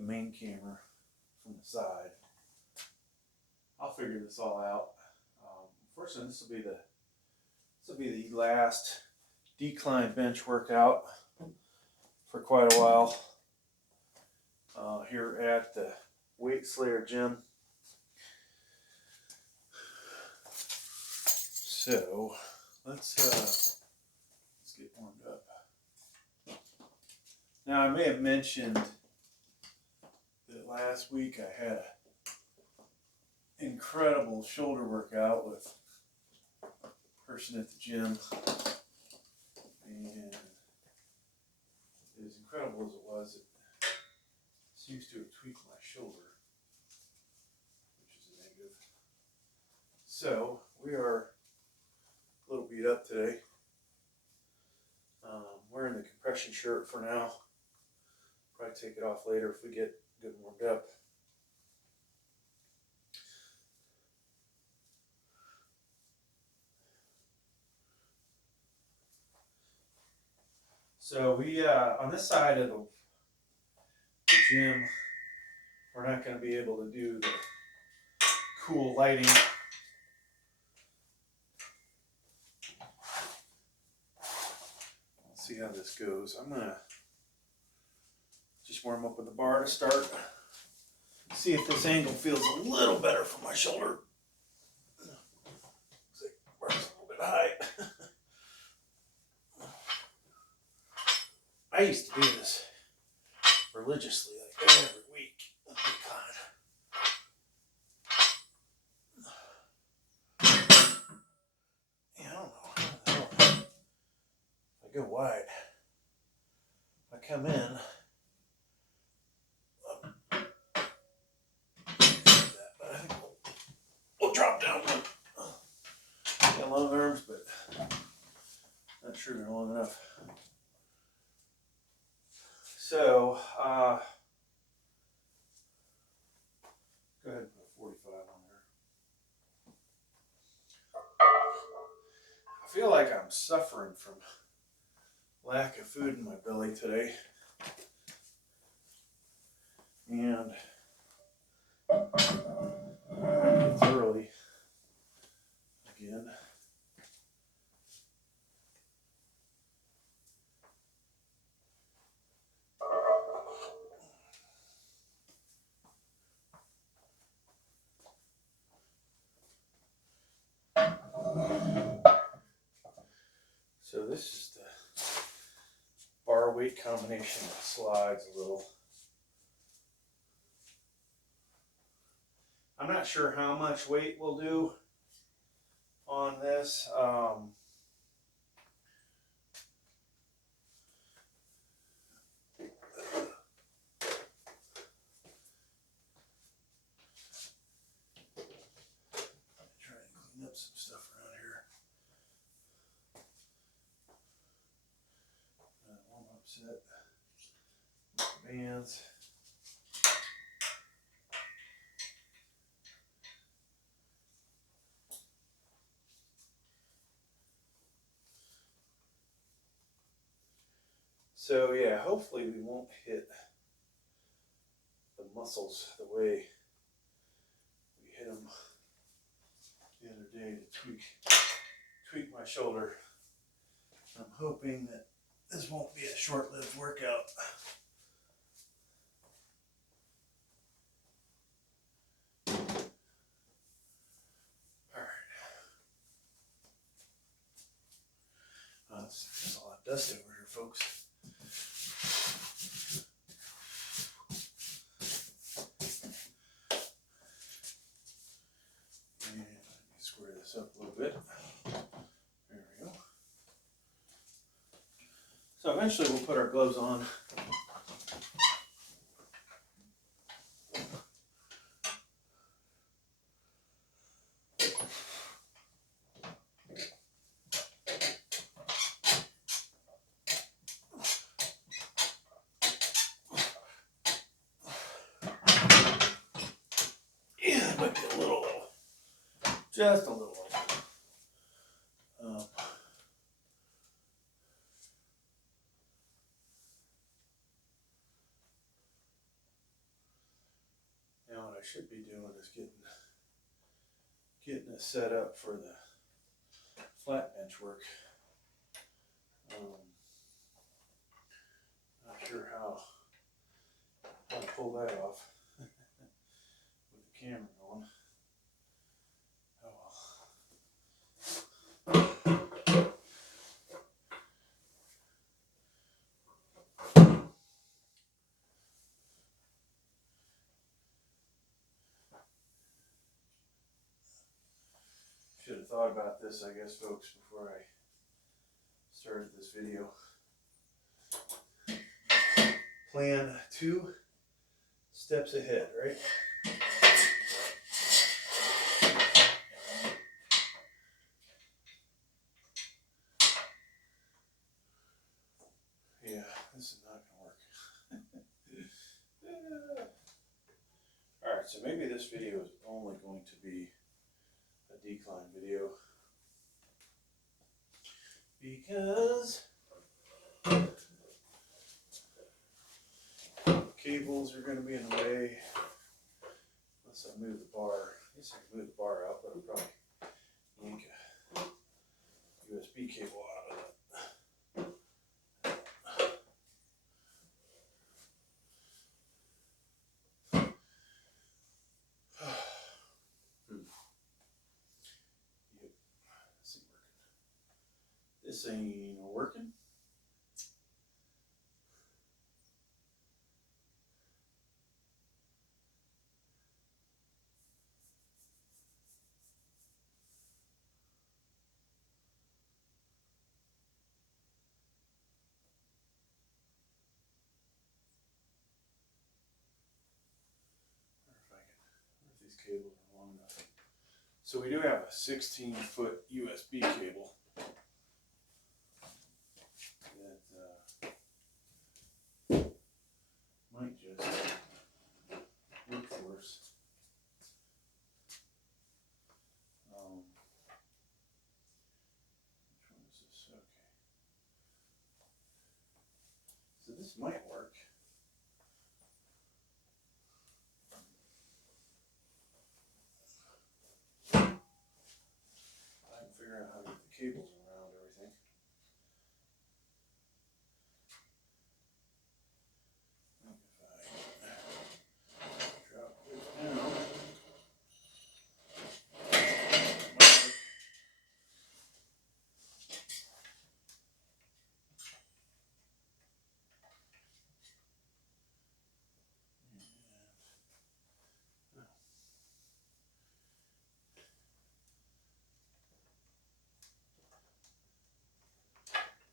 the main camera from the side. I'll figure this all out. Fortunately, this will be the last decline bench workout for quite a while here at the Weight Slayer gym. So let's get warmed up. Now, I may have mentioned that last week I had an incredible shoulder workout with a person at the gym, and as incredible as it was, it seems to have tweaked my shoulder, which is a negative. So we are a little beat up today. Wearing the compression shirt for now. Probably take it off later if we get good warmed up. So we, on this side of the gym, we're not going to be able to do the cool lighting. Let's see how this goes. I'm going to just warm up with the bar to start. See if this angle feels a little better for my shoulder. Looks like the bar's a little bit high. I used to do this religiously, like every week. Oh God. Yeah, I don't know. If I go wide, if I come in, but I think we'll drop down. Got long arms, but not sure they're long enough. So, go ahead and put 45 on there. I feel like I'm suffering from lack of food in my belly today. And it's early again. So this is the bar weight combination that slides a little. I'm not sure how much weight we'll do on this. Try and clean up some stuff around here. Warm up set. Bands. So yeah, hopefully we won't hit the muscles the way we hit them the other day to tweak my shoulder. I'm hoping that this won't be a short-lived workout. There's a lot of dust over here, folks. And let me square this up a little bit. There we go. So eventually we'll put our gloves on. Might be a little, just a little. I should be doing is getting it set up for the flat bench work. Not sure how to pull that off with the camera going. Oh well. Should have thought about this, I guess, folks, before I started this video. Plan 2 steps ahead, right? Yeah, this is not going to work. Alright, so maybe this video is only going to be a decline video, because cables are going to be in the way unless I move the bar. I guess I can move the bar out, but I'll probably yank a USB cable out of it. This ain't working. If these cables are long enough. So we do have a 16-foot USB cable that might just work for us. Which one is this? Okay. So this might work. I can figure out how to get the cables around everything.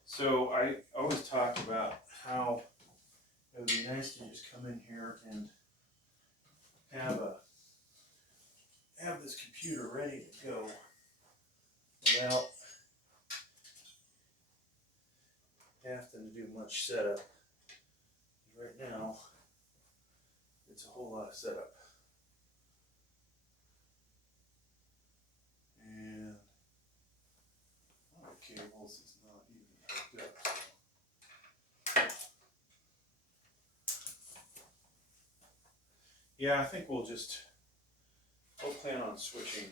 So I always talk about how it would be nice to just come in here and have this computer ready to go without having to do much setup. Right now, it's a whole lot of setup. And one of the cables is not even hooked up. Yeah, I think we'll plan on switching. I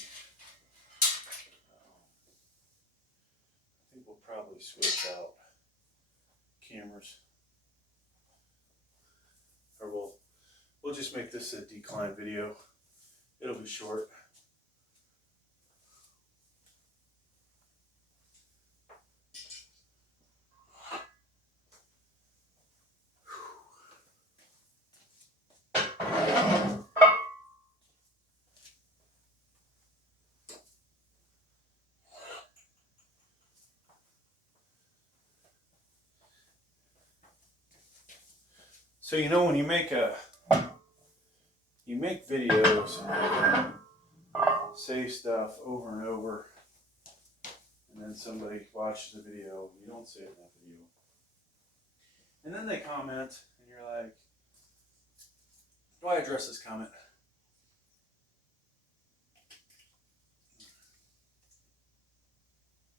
think we'll probably switch out cameras, or we'll just make this a decline video. It'll be short. So you know, when you make videos, say stuff over and over, and then somebody watches the video, you don't say it in that video, and then they comment, and you're like, do I address this comment?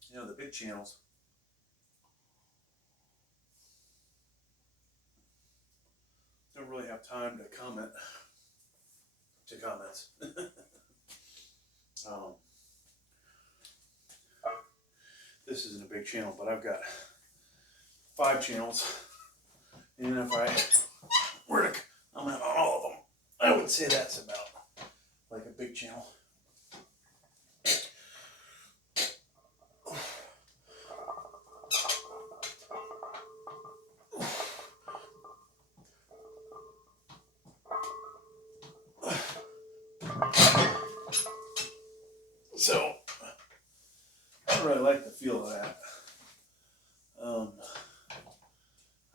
You know, the big channels don't really have time to comment. to comments. This isn't a big channel, but I've got 5 channels, and if I were to comment on all of them, I would say that's about like a big channel. So I don't really like the feel of that. I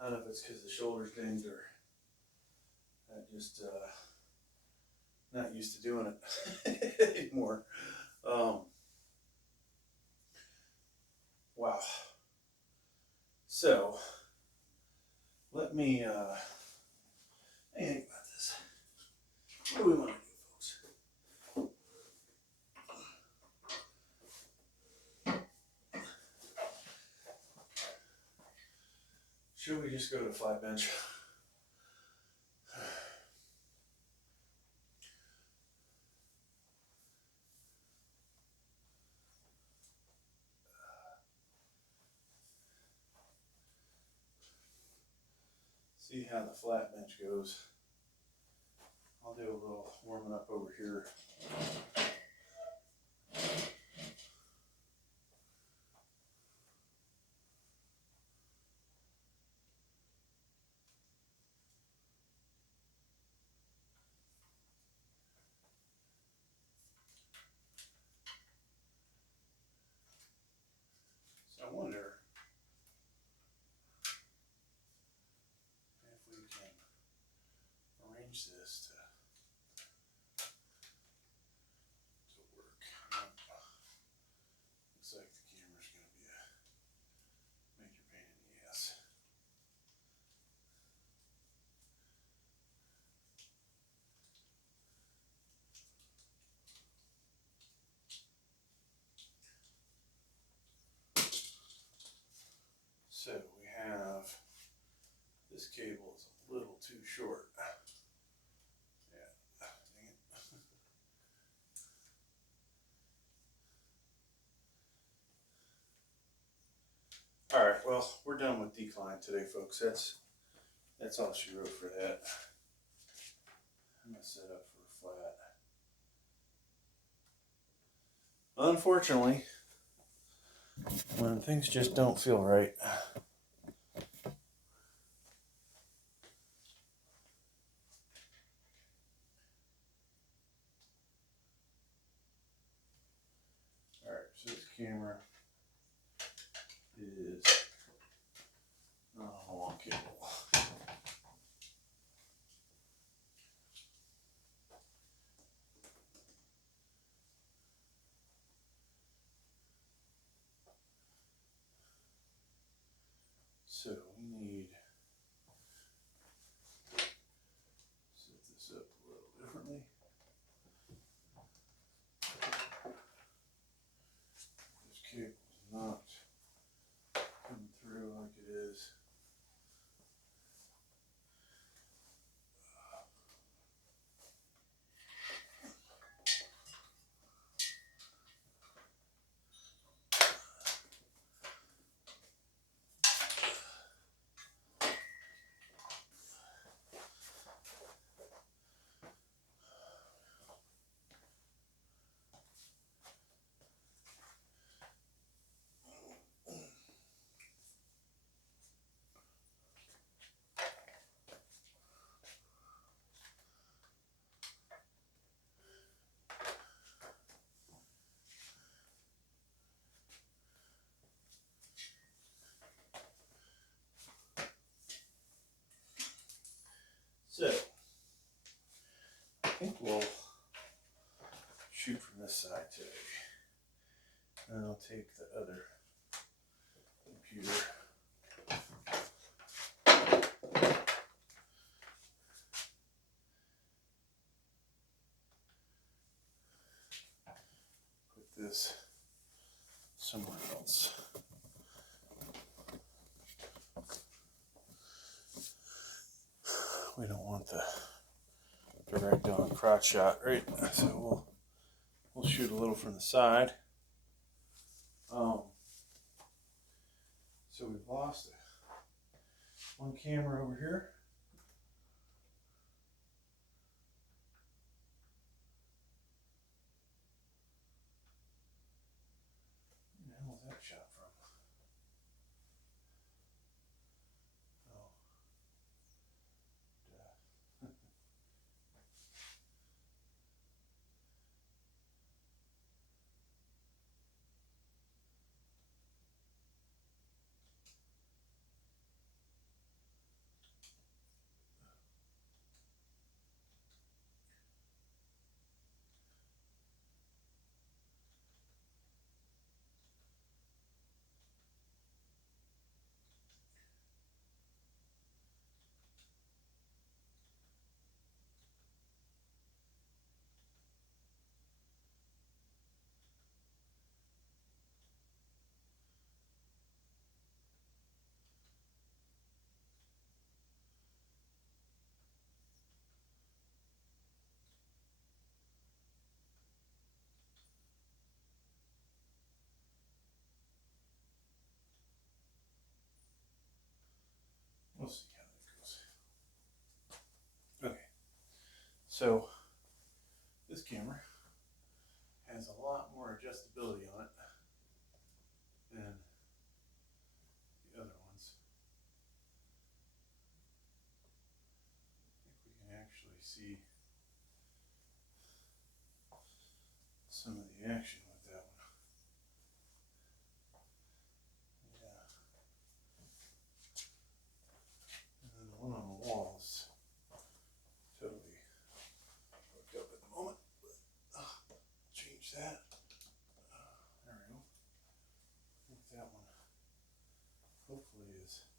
don't know if it's because the shoulder's dinged or I just not used to doing it anymore. Wow. So let me think about this. What do we want to do, folks? Should we just go to flat bench? See how the flat bench goes. I'll do a little warming up over here. So I wonder if we can arrange this to work. Looks like the camera's going to be a major pain in the ass. So we have, this cable is a little too short. Yeah, dang it. All right, well, we're done with decline today, folks. That's all she wrote for that. I'm gonna set up for a flat. Unfortunately, when things just don't feel right, all right, so this camera is not a long cable. So we need to set this up a little differently. This cable's not coming through like it is. So I think we'll shoot from this side today. And I'll take the other computer. Put this somewhere else. We don't want the direct on crotch shot, right? So we'll shoot a little from the side. So we've lost one camera over here. Where the hell was that shot from? Oh. We'll see how that goes. Okay, so this camera has a lot more adjustability on it than the other ones. I think we can actually see some of the action with that one. Yeah. And then the one on the wall is totally hooked up at the moment. Change that. There we go. I think that one hopefully is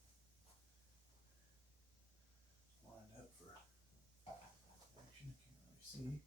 lined up for action. You can't really see.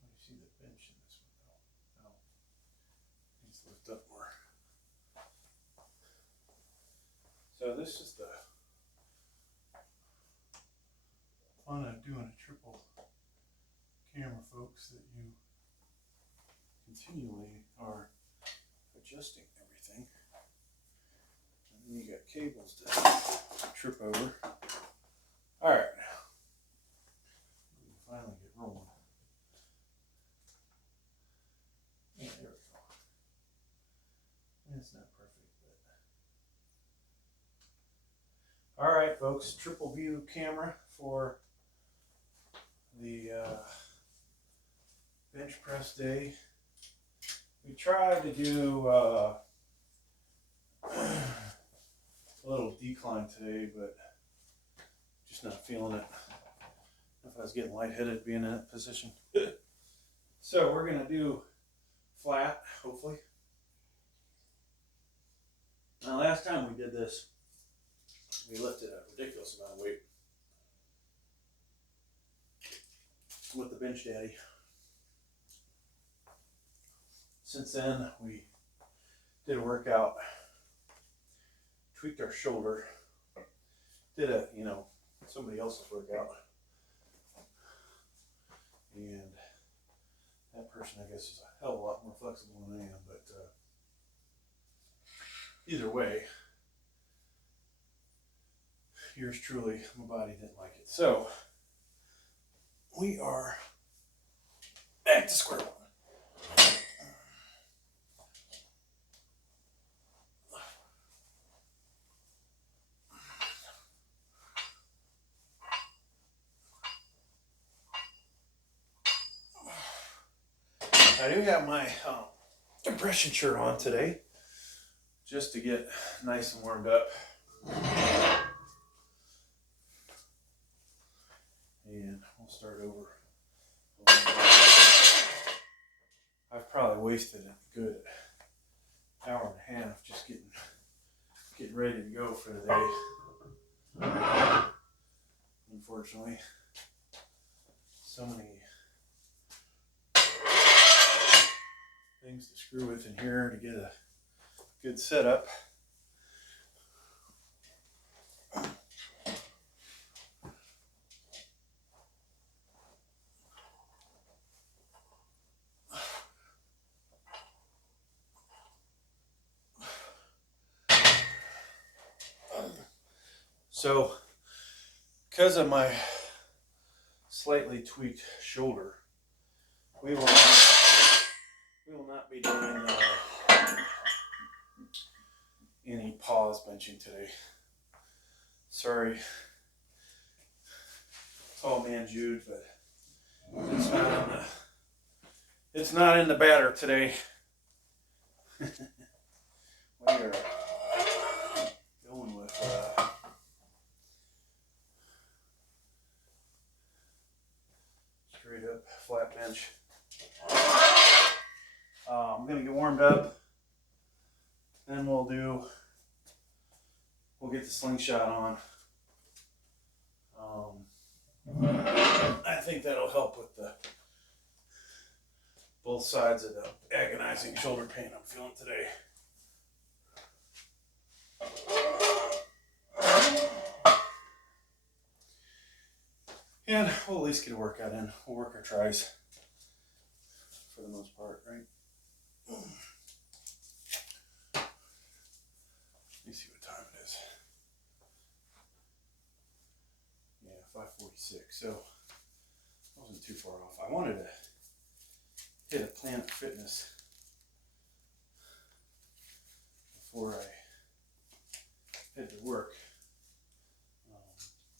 You see the bench in this one though. Oh, needs to lift up more. So this is the fun of doing a triple camera, folks, that you continually are adjusting everything. And then you got cables to trip over. Alright. We can finally get rolling. Yeah, there we go. It's not perfect, but alright folks, triple view camera for the bench press day. We tried to do a little decline today, but just not feeling it. If I was getting lightheaded being in that position. So we're gonna do flat, hopefully. Now last time we did this, we lifted a ridiculous amount of weight with the bench daddy. Since then, we did a workout, tweaked our shoulder, did a, somebody else's workout. And that person, I guess, is a hell of a lot more flexible than I am, but either way, yours truly, my body didn't like it. So, we are back to square one. I do have my compression shirt on today, just to get nice and warmed up. And we'll start over. I've probably wasted a good ready to go for the day. Unfortunately, so many things to screw with in here to get a good setup. So, because of my slightly tweaked shoulder, we will not be doing any pause benching today. Sorry, tall man Jude, but it's not in the batter today. We are going with straight up flat bench. I'm gonna get warmed up, then we'll get the slingshot on. I think that'll help with both sides of the agonizing shoulder pain I'm feeling today. And we'll at least get a workout in. We'll work our tries for the most part, right? Let me see what time it is. Yeah, 5:46. So I wasn't too far off. I wanted to hit a Planet Fitness before I head to work,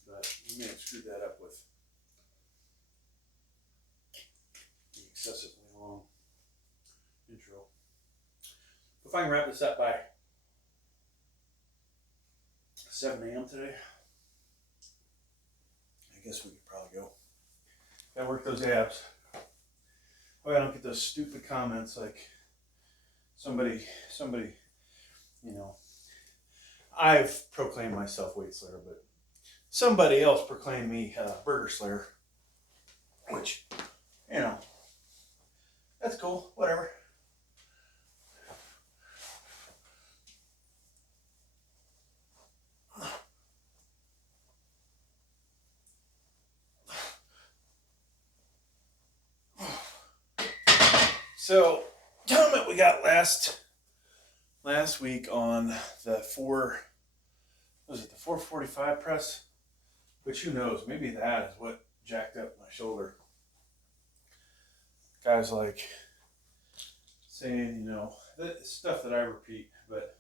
but we may have screwed that up with the excessively long intro. If I can wrap this up by 7 a.m. today, I guess we could probably go. Gotta work those abs. Oh, I don't get those stupid comments like somebody, you know, I've proclaimed myself weight slayer, but somebody else proclaimed me burger slayer, which, you know, that's cool, whatever. So, comment we got last week on the 445 press, which who knows, maybe that is what jacked up my shoulder. Guys like saying, you know, that stuff that I repeat, but,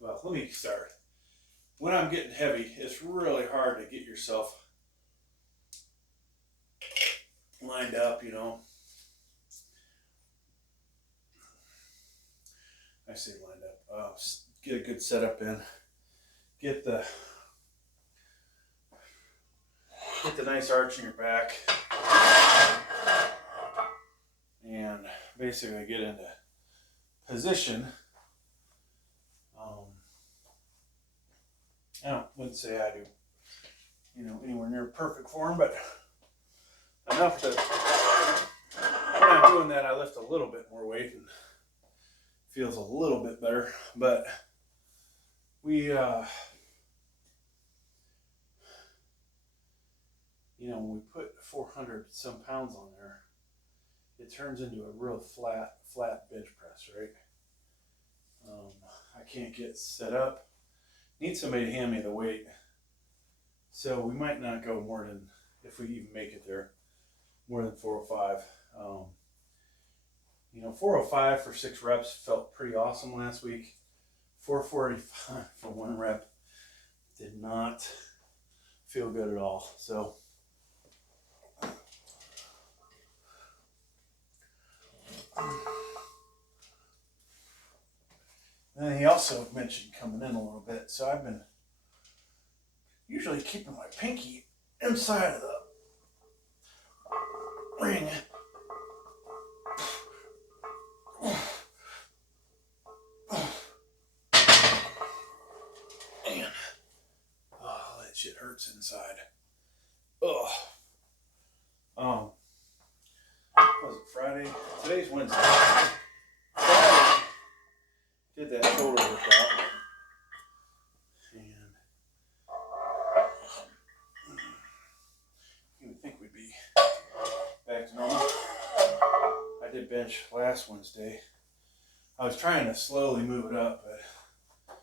well, let me start. When I'm getting heavy, it's really hard to get yourself lined up, you know. I say lined up. Get a good setup in. Get the nice arch in your back, and basically get into position. I wouldn't say I do, you know, anywhere near perfect form, but enough that when I'm doing that, I lift a little bit more weight and feels a little bit better. But we, you know, when we put 400 some pounds on there, it turns into a real flat bench press, right? I can't get set up. Need somebody to hand me the weight. So we might not go more than, if we even make it there, more than 405. You know, 405 for 6 reps felt pretty awesome last week. 445 for 1 rep did not feel good at all. So and he also mentioned coming in a little bit. So I've been usually keeping my pinky inside of the ring. hurts inside. Ugh. Was it Friday? Today's Wednesday. Friday, did that shoulder workout. And you would think we'd be back to normal. I did bench last Wednesday. I was trying to slowly move it up, but it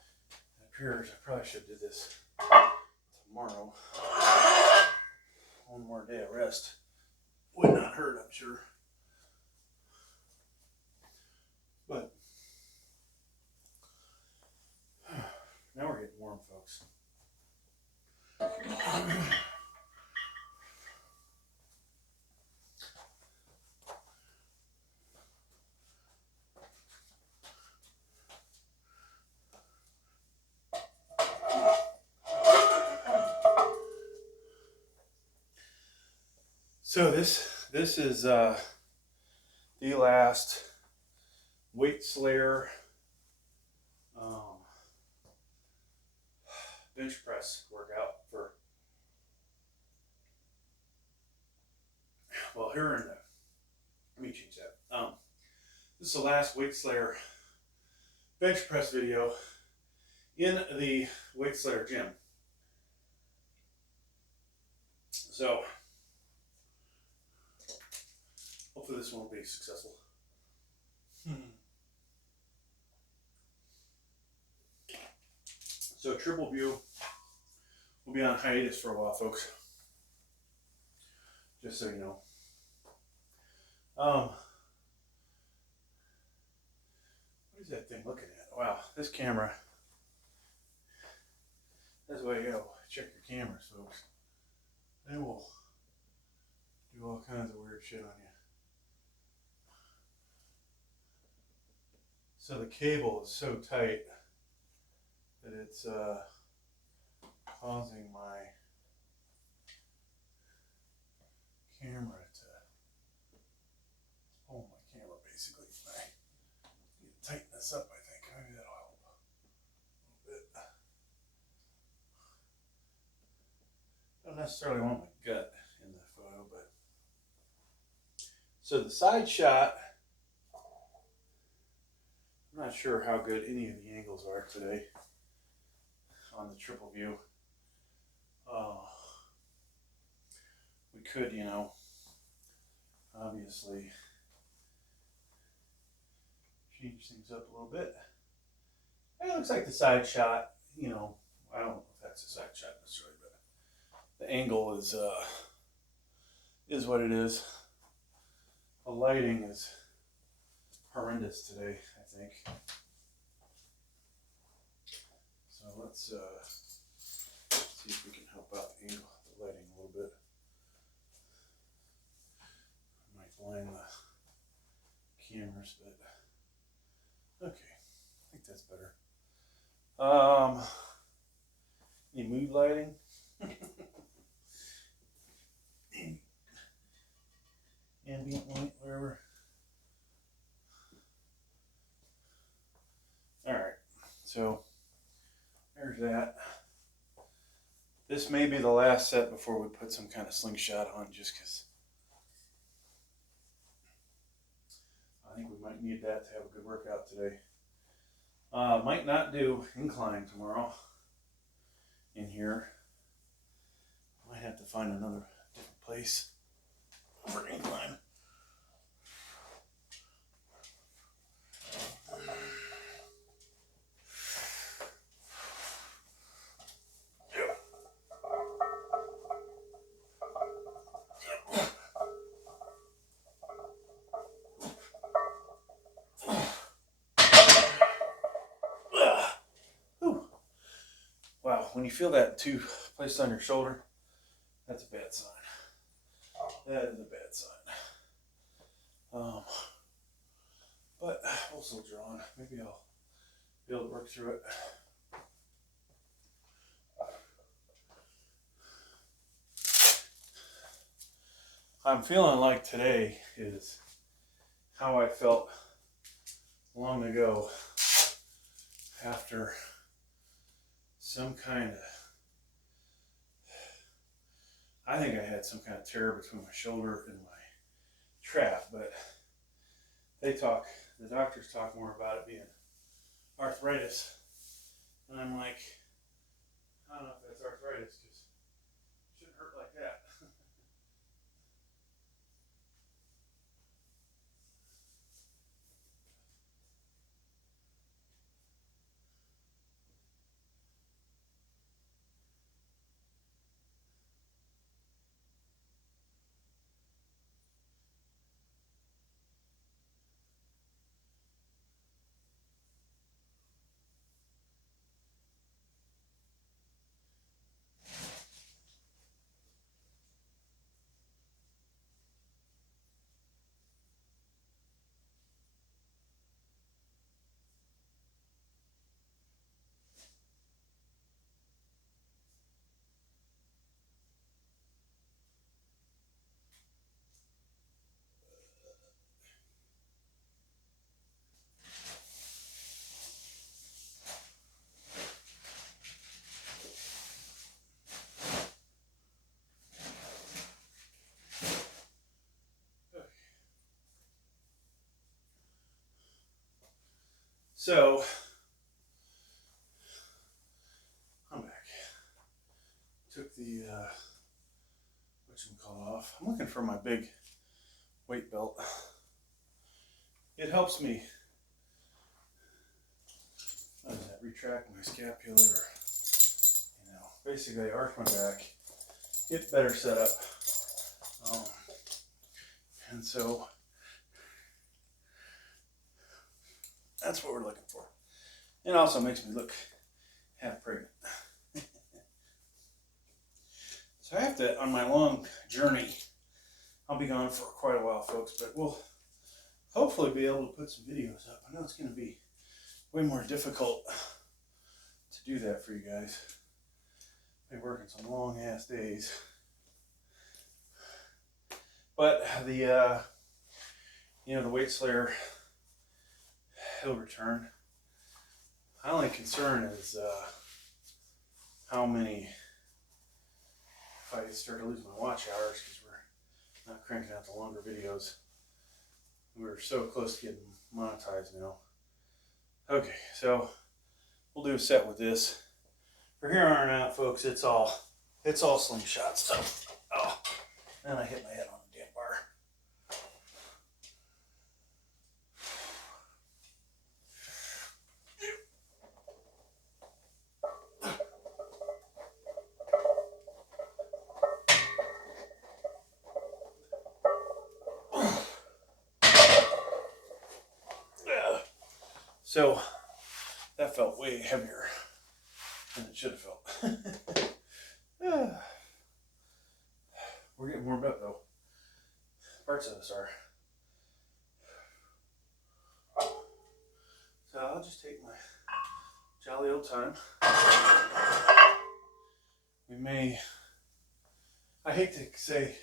appears I probably should have did this tomorrow. One more day of rest would not hurt, I'm sure. But now we're getting warm, folks. So this is the last weight slayer bench press workout for, well, here in the, let me change that. This is the last weight slayer bench press video in the weight slayer gym. So hopefully this one will be successful. So triple view will be on hiatus for a while, folks. Just so you know. What is that thing looking at? Wow, this camera. That's the way you go. Check your cameras, folks. They will do all kinds of weird shit on you. So the cable is so tight that it's causing my camera to hold my camera basically. I need to tighten this up, I think. Maybe that'll help a little bit. Don't necessarily want my gut in the photo, but so the side shot, I'm not sure how good any of the angles are today on the triple view. We could, you know, obviously change things up a little bit. It looks like the side shot, you know, I don't know if that's a side shot necessarily, but the angle is what it is. The lighting is horrendous today, I think. So let's see if we can help out the angle, the lighting a little bit. I might blind the cameras, but okay, I think that's better. Any mood lighting? Ambient light, whatever. Alright, so there's that. This may be the last set before we put some kind of slingshot on, just because I think we might need that to have a good workout today. Might not do incline tomorrow in here. Might have to find another different place for incline. Wow, when you feel that two placed on your shoulder, that's a bad sign. That is a bad sign. But we'll soldier on. Maybe I'll be able to work through it. I'm feeling like today is how I felt long ago after some kind of I think I had some kind of tear between my shoulder and my trap, but the doctors talk more about it being arthritis. And I'm like, I don't know if that's arthritis, because it shouldn't hurt like that. So, I'm back. Took the, whatchamacallit off. I'm looking for my big weight belt. It helps me, retract my scapular, basically arch my back, get better set up. And so, that's what we're looking for. It also makes me look half pregnant. So I have to, on my long journey, I'll be gone for quite a while, folks, but we'll hopefully be able to put some videos up. I know it's going to be way more difficult to do that for you guys. I've been working some long ass days. But the weight slayer, he'll return. My only concern is how many, if I start to lose my watch hours, because we're not cranking out the longer videos. We're so close to getting monetized now. Okay, so we'll do a set with this. For here on out, folks, it's all slingshot stuff. Oh, and I hit my head on the damn bar. So that felt way heavier than it should have felt. We're getting warmed up though. Parts of us are. So I'll just take my jolly old time. I hate to say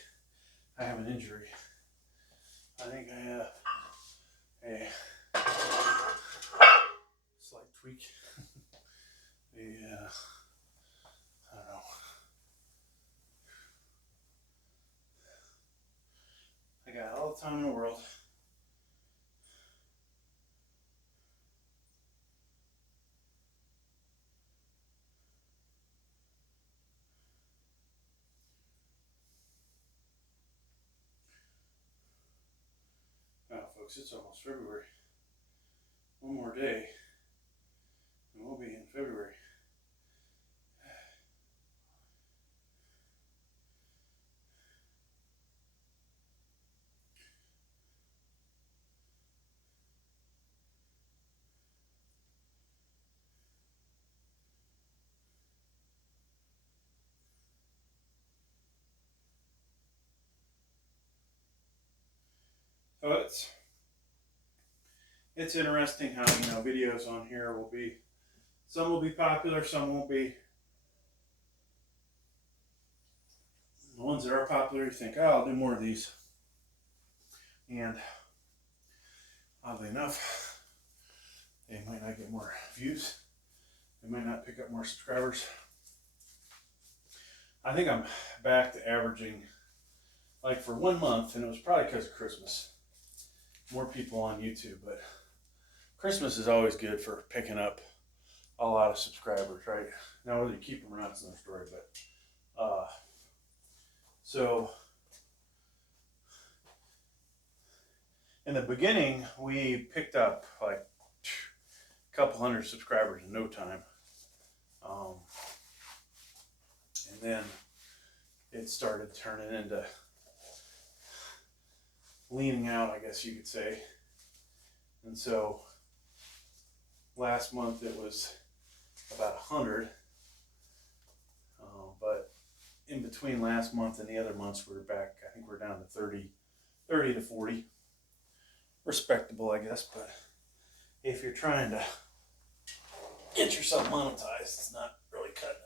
I have an injury. I think I have a slight tweak. I don't know. I got all the time in the world. Wow, folks, it's almost February. One more day, and we'll be in February. So it's interesting how videos on here will be, some will be popular, some won't be. The ones that are popular, you think, oh, I'll do more of these. And oddly enough, they might not get more views. They might not pick up more subscribers. I think I'm back to averaging, like for 1 month, and it was probably because of Christmas, more people on YouTube, but Christmas is always good for picking up a lot of subscribers, right? Now, whether you keep them or not, it's another story, but so in the beginning, we picked up like a couple hundred subscribers in no time. And then it started turning into leaning out, I guess you could say. And so last month it was about 100. But in between last month and the other months, we're back, I think we're down to 30 to 40. Respectable, I guess, but if you're trying to get yourself monetized, it's not really cutting it.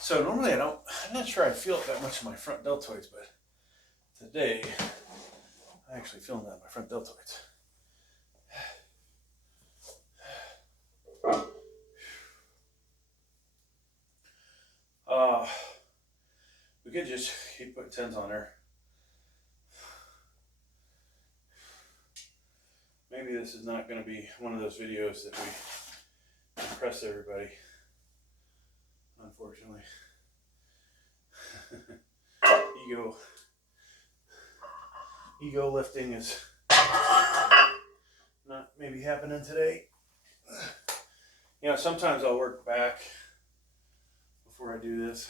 So normally I'm not sure I feel it that much in my front deltoids, but today I'm actually feeling that in my front deltoids. We could just keep putting 10s on there. Maybe this is not going to be one of those videos that we impress everybody, unfortunately. Ego lifting is not maybe happening today. You know, sometimes I'll work back before I do this.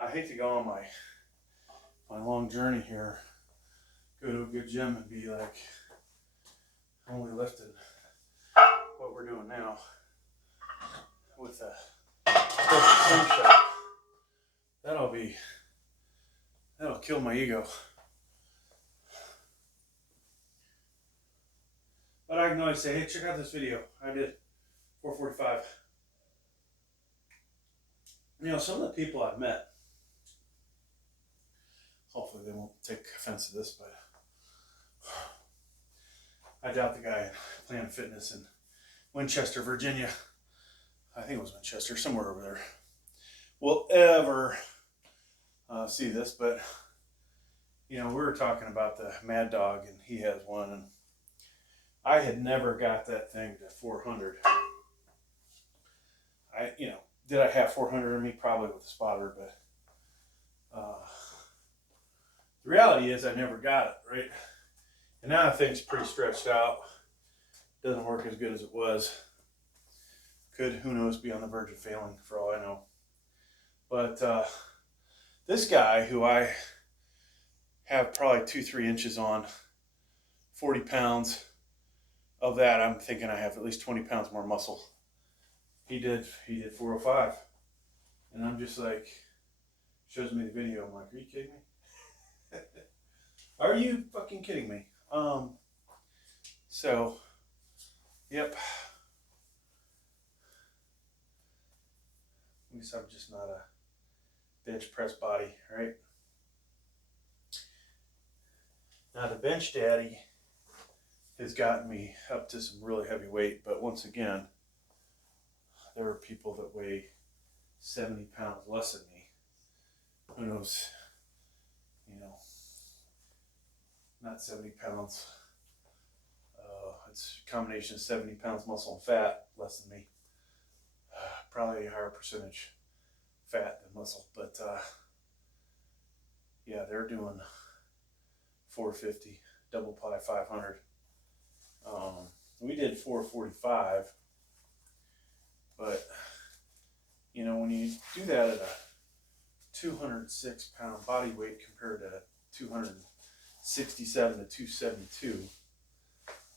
I hate to go on my long journey here, go to a good gym and be like only lifting what we're doing now with a perfect slingshot. That'll kill my ego. But I can always say, hey, check out this video. I did 445. You know, some of the people I've met, hopefully they won't take offense to this, but I doubt the guy in Planet Fitness in Winchester, Virginia, I think it was Winchester, somewhere over there, will ever see this. But, you know, we were talking about the Mad Dog, and he has one, and I had never got that thing to 400. Did I have 400 in me? Probably with a spotter, but the reality is I never got it, right? And now the thing's pretty stretched out. Doesn't work as good as it was. Could, who knows, be on the verge of failing for all I know. But this guy, who I have probably 2-3 inches on, 40 pounds of that, I'm thinking I have at least 20 pounds more muscle. He did 405, and I'm just like, shows me the video. I'm like, are you kidding me? Are you fucking kidding me? So, yep. At least I'm just not a bench press body, right? Now the bench daddy has gotten me up to some really heavy weight, but once again, there are people that weigh 70 pounds less than me. Who knows? You know, not 70 pounds. It's a combination of 70 pounds muscle and fat, less than me. Probably a higher percentage fat than muscle, but yeah, they're doing 450, double ply 500. We did 445. But, you know, when you do that at a 206 pound body weight compared to 267 to 272,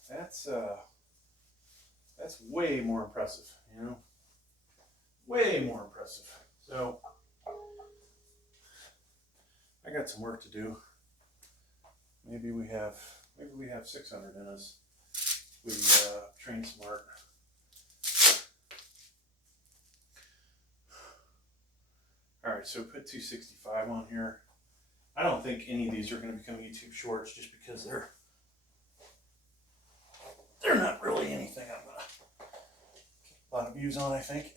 that's way more impressive, you know? Way more impressive. So, I got some work to do. Maybe we have Maybe we have 600 in us. We train smart. All right, so put 265 on here. I don't think any of these are going to become YouTube shorts just because they're not really anything I'm going to get a lot of views on, I think.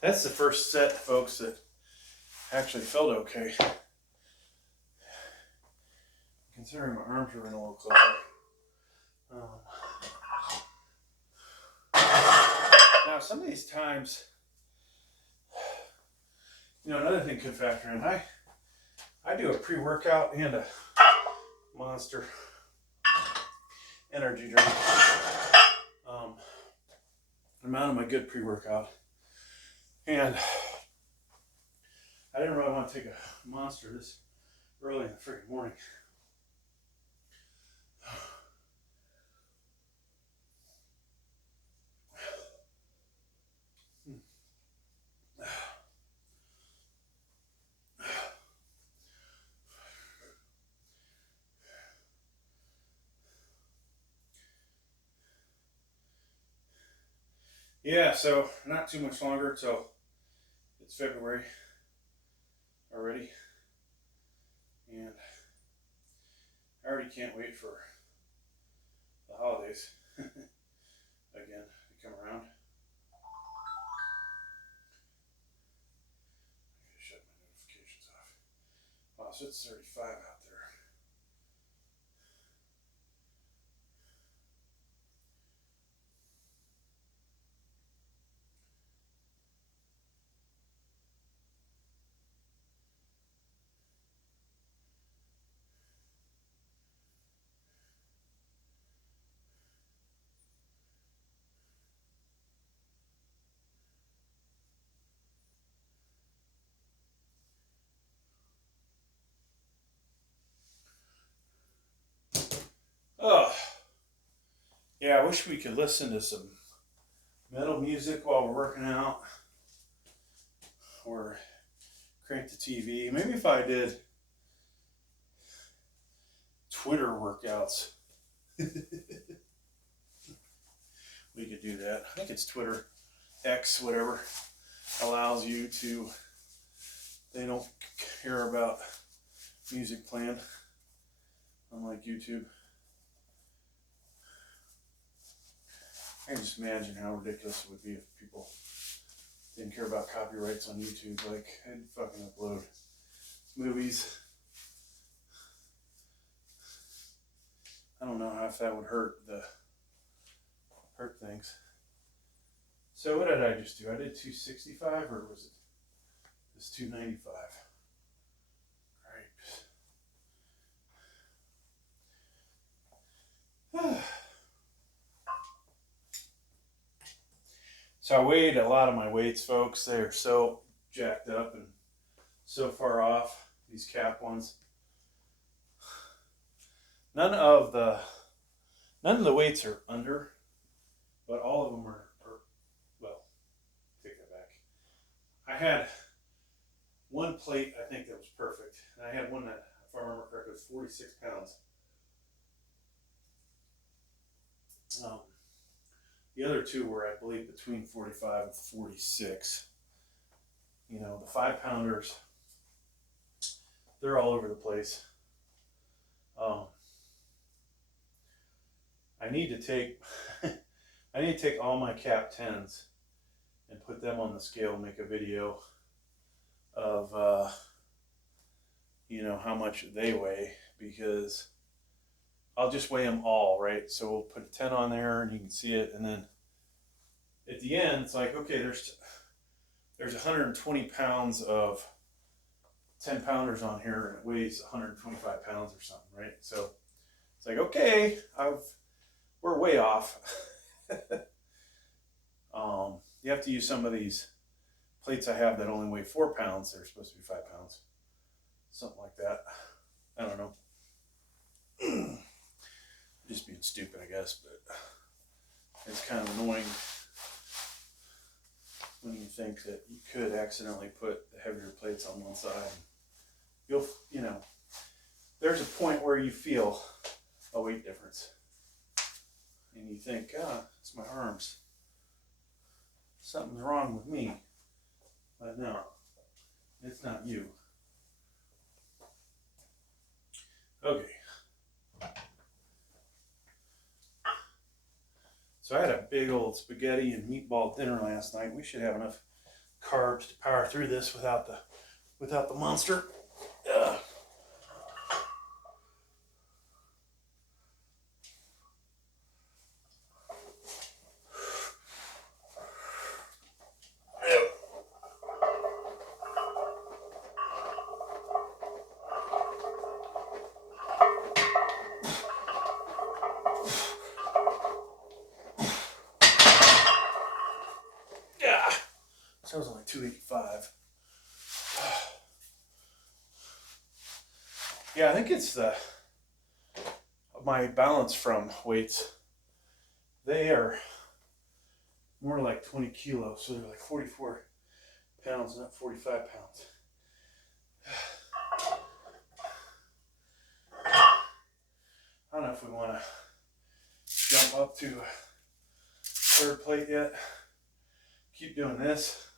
That's the first set, folks, that actually felt okay. Considering my arms are in a little closer. Now, some of these times, you know, another thing could factor in. I do a pre-workout and a Monster energy drink. I'm out of my good pre-workout. And I didn't really want to take a Monster this early in the freaking morning. Yeah, so not too much longer till it's February already, and I already can't wait for the holidays again to come around. I gotta shut my notifications off. Wow, so it's 35 out there. Oh, yeah, I wish we could listen to some metal music while we're working out, or crank the TV. Maybe if I did Twitter workouts, we could do that. I think it's Twitter, X, whatever, allows you to, they don't care about music playing, unlike YouTube. I can just imagine how ridiculous it would be if people didn't care about copyrights on YouTube. Like, I'd fucking upload movies. I don't know how if that would hurt things. So what did I just do? I did 265, or was it this 295? Right. So I weighed a lot of my weights, folks. They are so jacked up and so far off, these cap ones. None of the weights are under, but all of them are well, take that back. I had one plate, I think, that was perfect. And I had one that, if I remember correctly, was 46 pounds. The other two were, I believe, between 45 and 46. You know, the 5-pounders, they're all over the place. I need to take all my cap 10s and put them on the scale, make a video of you know, how much they weigh, because I'll just weigh them all, right? So we'll put a 10 on there and you can see it, and then at the end it's like, okay, there's 120 pounds of 10-pounders on here, and it weighs 125 pounds or something, right? So it's like, okay, we're way off. You have to use some of these plates I have that only weigh 4 pounds. They're supposed to be 5 pounds. Something like that. I don't know. Just being stupid, I guess, but it's kind of annoying when you think that you could accidentally put the heavier plates on one side. You'll, you know, there's a point where you feel a weight difference. And you think, it's my arms. Something's wrong with me. But no, it's not you. Okay. So I had a big old spaghetti and meatball dinner last night. We should have enough carbs to power through this without the monster. That was only 285. Yeah, I think it's my balance from weights. They are more like 20 kilos, so they're like 44 pounds, not 45 pounds. I don't know if we want to jump up to third plate yet. Keep doing this.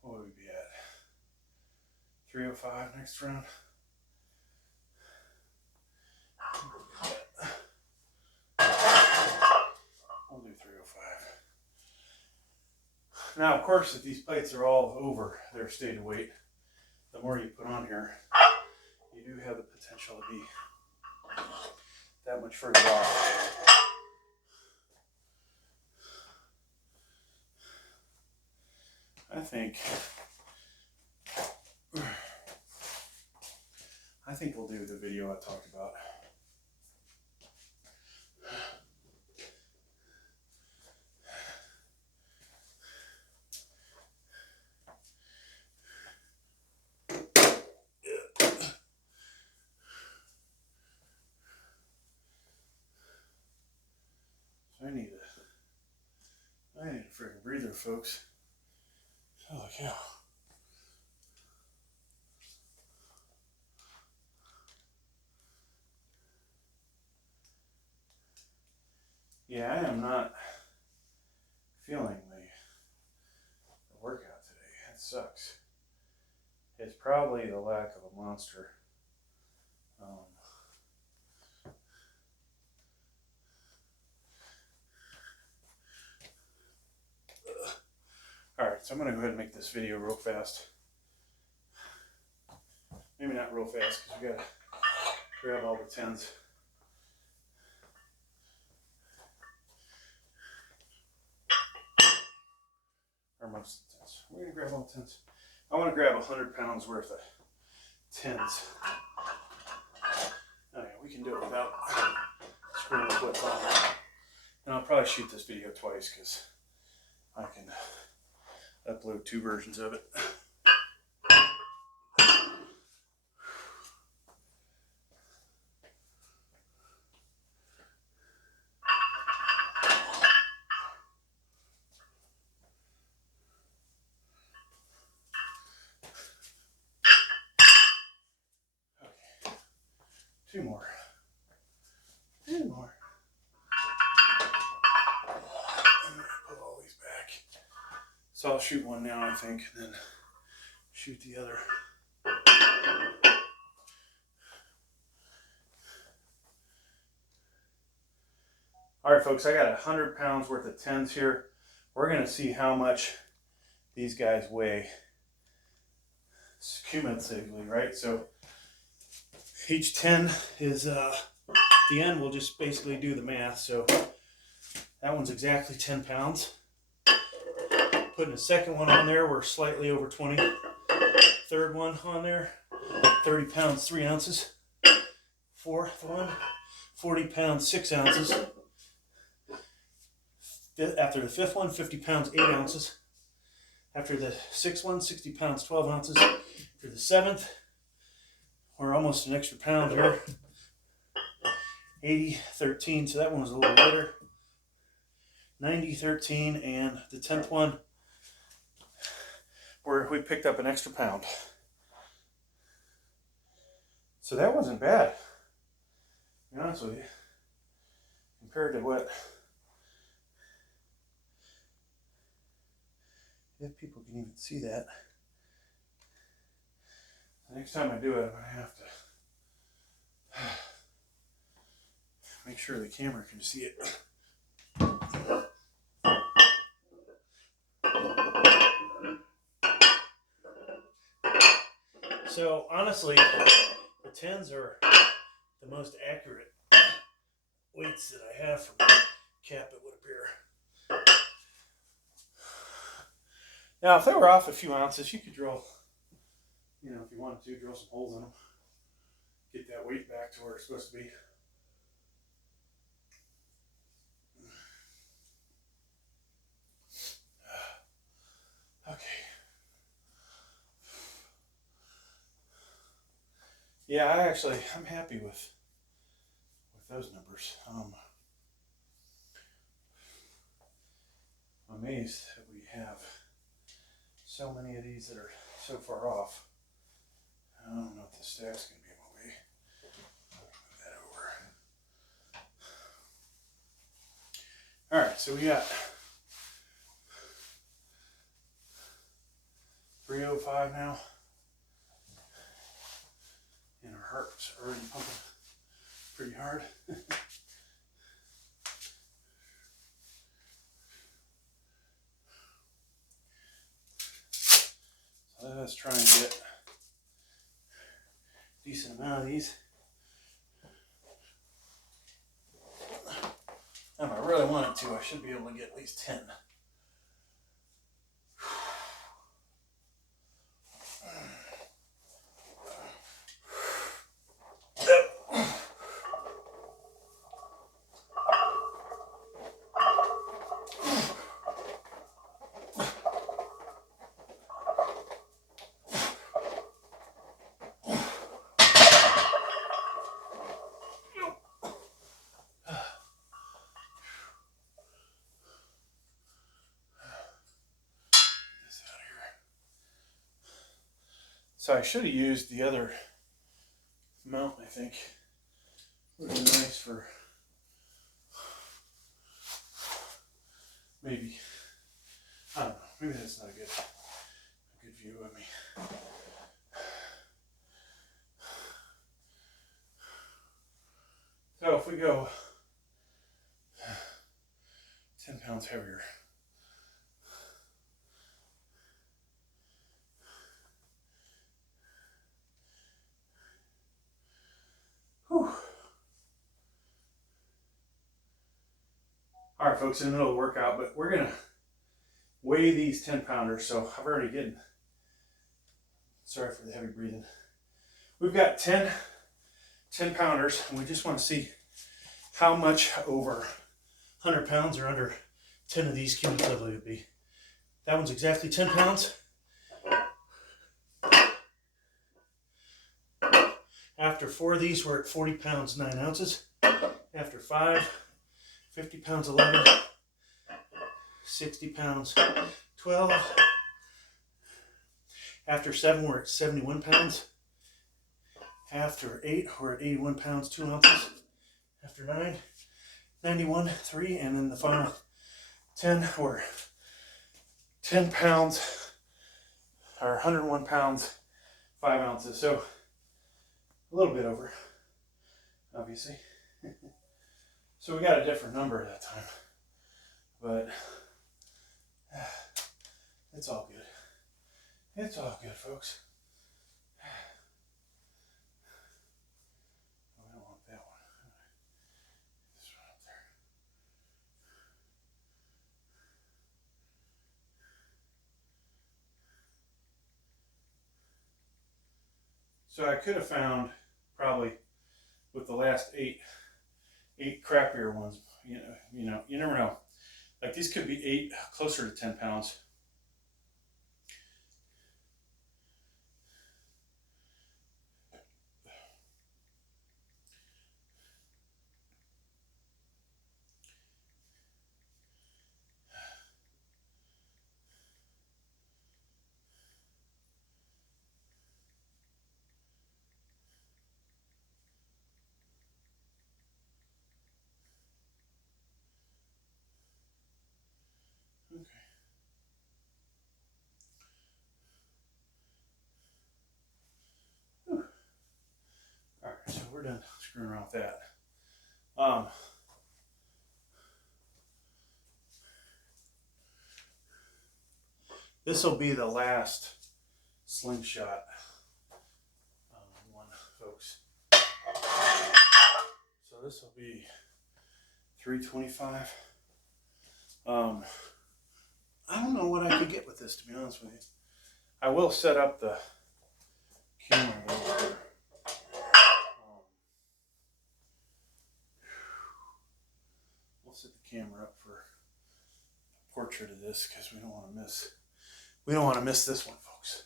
What would we be at? 305 next round. We'll do 305. Now, of course, if these plates are all over their stated weight, the more you put on here, you do have the potential to be that much further off. I think we'll do the video I talked about. So I need a freaking breather, folks. Holy cow. Yeah, I am not feeling the workout today. It sucks. It's probably the lack of a monster. Alright, so I'm going to go ahead and make this video real fast. Maybe not real fast because we got to grab all the 10s. Or most of the 10s. We're going to grab all the 10s. I want to grab 100 pounds worth of 10s. Oh yeah, we can do it without screwing with what's on. And I'll probably shoot this video twice because I can upload 2 versions of it. Okay. 2 more. 2 more. Put all these back. So I'll shoot one now, I think, and then shoot the other. All right, folks, I got 100 pounds worth of 10s here. We're going to see how much these guys weigh cumulatively, right? So each 10 is, at the end, we'll just basically do the math. So that one's exactly 10 pounds. Putting a second one on there, we're slightly over 20. Third one on there, 30 pounds, 3 ounces. Fourth one, 40 pounds, 6 ounces. After the fifth one, 50 pounds, 8 ounces. After the 6th one, 60 pounds, 12 ounces. For the 7th, we're almost an extra pound here. 80-13, so that one was a little later. 90-13, and the 10th one, where we picked up an extra pound. So that wasn't bad, to be honest with you, compared to what, if people can even see that. The next time I do it, I'm going to have to make sure the camera can see it. So honestly, the 10s are the most accurate weights that I have from cap, it would appear. Now, if they were off a few ounces, you could drill, you know, if you wanted to, drill some holes in them. Get that weight back to where it's supposed to be. Okay. Yeah, I'm happy with those numbers. I'm amazed that we have so many of these that are so far off. I don't know if the stack's going to be able to be. Move that over. Alright, so we got 305 now. And our heart's already pumping pretty hard. So let's try and get a decent amount of these. If I really wanted to, I should be able to get at least 10. So I should have used the other mount, I think. Would have been nice for maybe, I don't know, maybe that's not a good view of me. So if we go 10 pounds heavier, whew. All right, folks, in the middle of the workout, but we're gonna weigh these 10 pounders. So I've already getting, sorry for the heavy breathing. We've got 10 pounders, and we just want to see how much over 100 pounds or under 10 of these cumulatively would be. That one's exactly 10 pounds. After 4 of these, we're at 40 pounds, 9 ounces. After 5, 50 pounds, 11. 60 pounds, 12. After 7, we're at 71 pounds. After 8, we're at 81 pounds, 2 ounces. After 9, 91, 3. And then the final 10, we're 10 pounds, or 101 pounds, 5 ounces. So a little bit over, obviously. So we got a different number that time. But it's all good. It's all good, folks. Oh, I don't want that one. This one up there. So I could have found probably with the last eight crappier ones. You never know. Like these could be 8, closer to 10 pounds. we're done screwing around with that. This will be the last slingshot one, folks. So this will be 325. I don't know what I could get with this, to be honest with you. I will set up the camera a little bit. We'll set the camera up for a portrait of this because we don't want to miss. We don't want to miss this one, folks.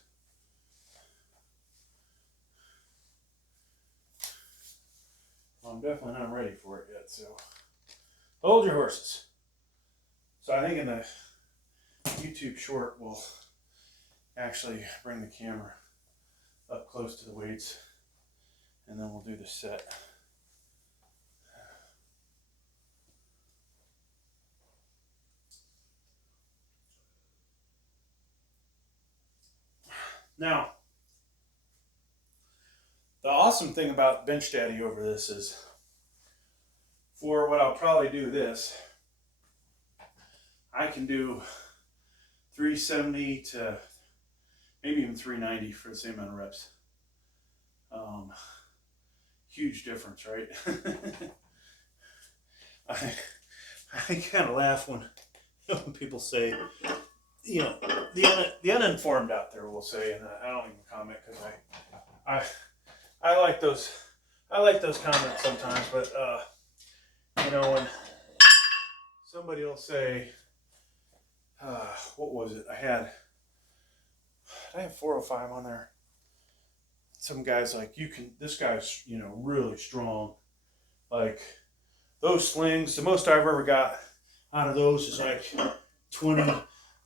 Well, I'm definitely not ready for it yet, so hold your horses. So I think in the YouTube short, we'll actually bring the camera up close to the weights, and then we'll do the set. Now, the awesome thing about Bench Daddy over this is, for what I'll probably do this, I can do 370 to maybe even 390 for the same amount of reps. Huge difference, right? I kind of laugh when people say, you know, the uninformed out there will say, and I don't even comment because I like those comments sometimes, but you know, when somebody will say, what was it? I had 405 on there. Some guys like, this guy's, you know, really strong. Like those slings, the most I've ever got out of those is like 20,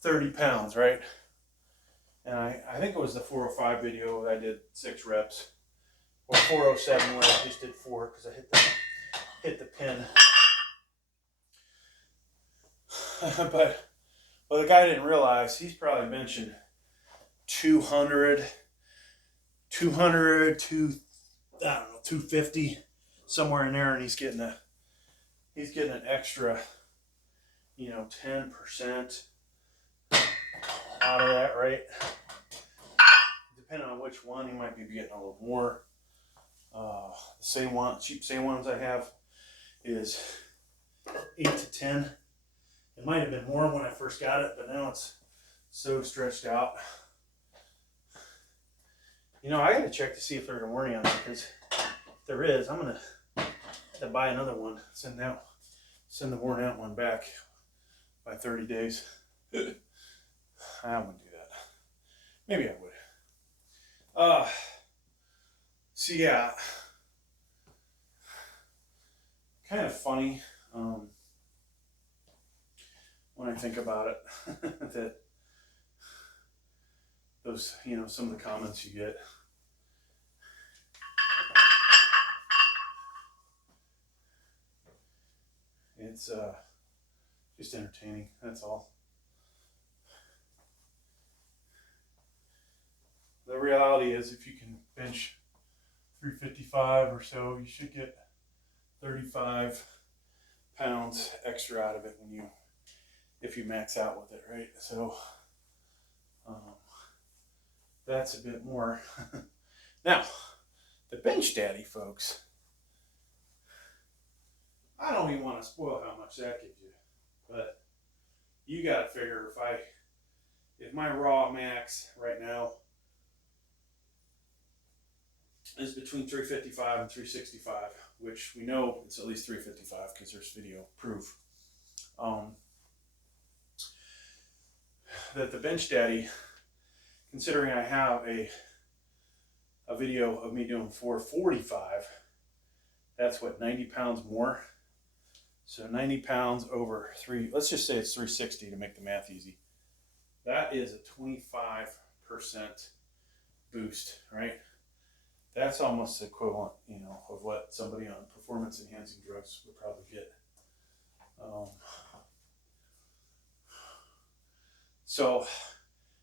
30 pounds, right? And I think it was the 405 video I did 6 reps, or 407 where I just did 4 because I hit the pin. But what the guy didn't realize, he's probably mentioned 200, I don't know, 250, somewhere in there, and he's getting an extra, you know, 10% out of that, right? Depending on which one, he might be getting a little more. The same one, same ones I have is 8 to 10. It might have been more when I first got it, but now it's so stretched out. You know, I got to check to see if there's a warranty on it, because if there is, I'm going to have to buy another one. Send the worn out one back by 30 days. I wouldn't do that. Maybe I would. So yeah, kind of funny when I think about it that those, you know, some of the comments you get. It's just entertaining, that's all. The reality is, if you can bench 355 or so, you should get 35 pounds extra out of it if you max out with it, right? So that's a bit more. Now, the Bench Daddy, folks, I don't even want to spoil how much that gives you, but you got to figure if my raw max right now is between 355 and 365, which we know it's at least 355 because there's video proof. That the Bench Daddy, considering I have a video of me doing 445, that's what, 90 pounds more. So 90 pounds over let's just say it's 360 to make the math easy. That is a 25% boost, right? That's almost equivalent, you know, of what somebody on performance enhancing drugs would probably get. So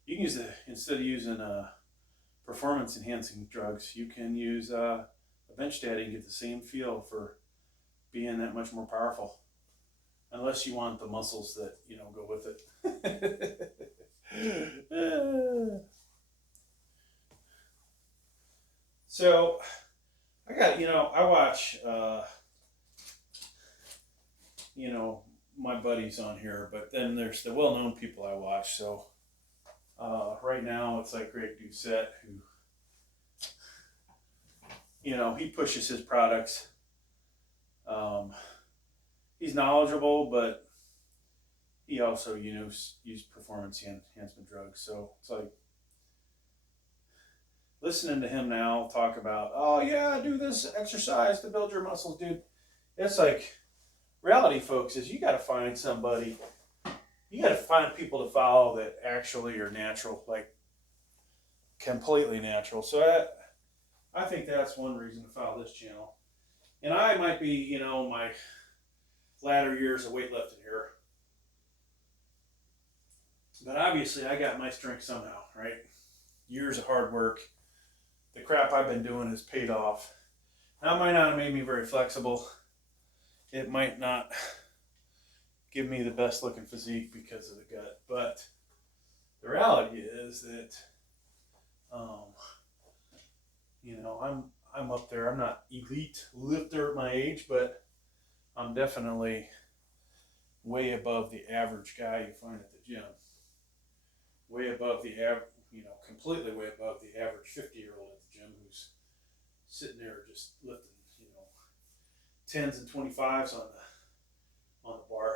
you can use instead of using performance enhancing drugs, you can use the a bench daddy and get the same feel for being that much more powerful. Unless you want the muscles that, you know, go with it. So, I got, you know, I watch, you know, my buddies on here, but then there's the well-known people I watch. So, right now it's like Greg Doucette, who, you know, he pushes his products. He's knowledgeable, but he also, you know, used performance enhancement drugs. So it's like listening to him now talk about, oh yeah, do this exercise to build your muscles, dude. It's like reality, folks, is you got to find somebody, you got to find people to follow that actually are natural, like completely natural. So I think that's one reason to follow this channel. And I might be, you know, my latter years of weightlifting here. But obviously I got my strength somehow, right? Years of hard work. The crap I've been doing has paid off. Now, it might not have made me very flexible. It might not give me the best looking physique because of the gut. But the reality is that, you know, I'm up there. I'm not elite lifter at my age, but I'm definitely way above the average guy you find at the gym. Way above the average, you know, completely way above the average 50-year-old at the gym who's sitting there just lifting, you know, 10s and 25s on the bar.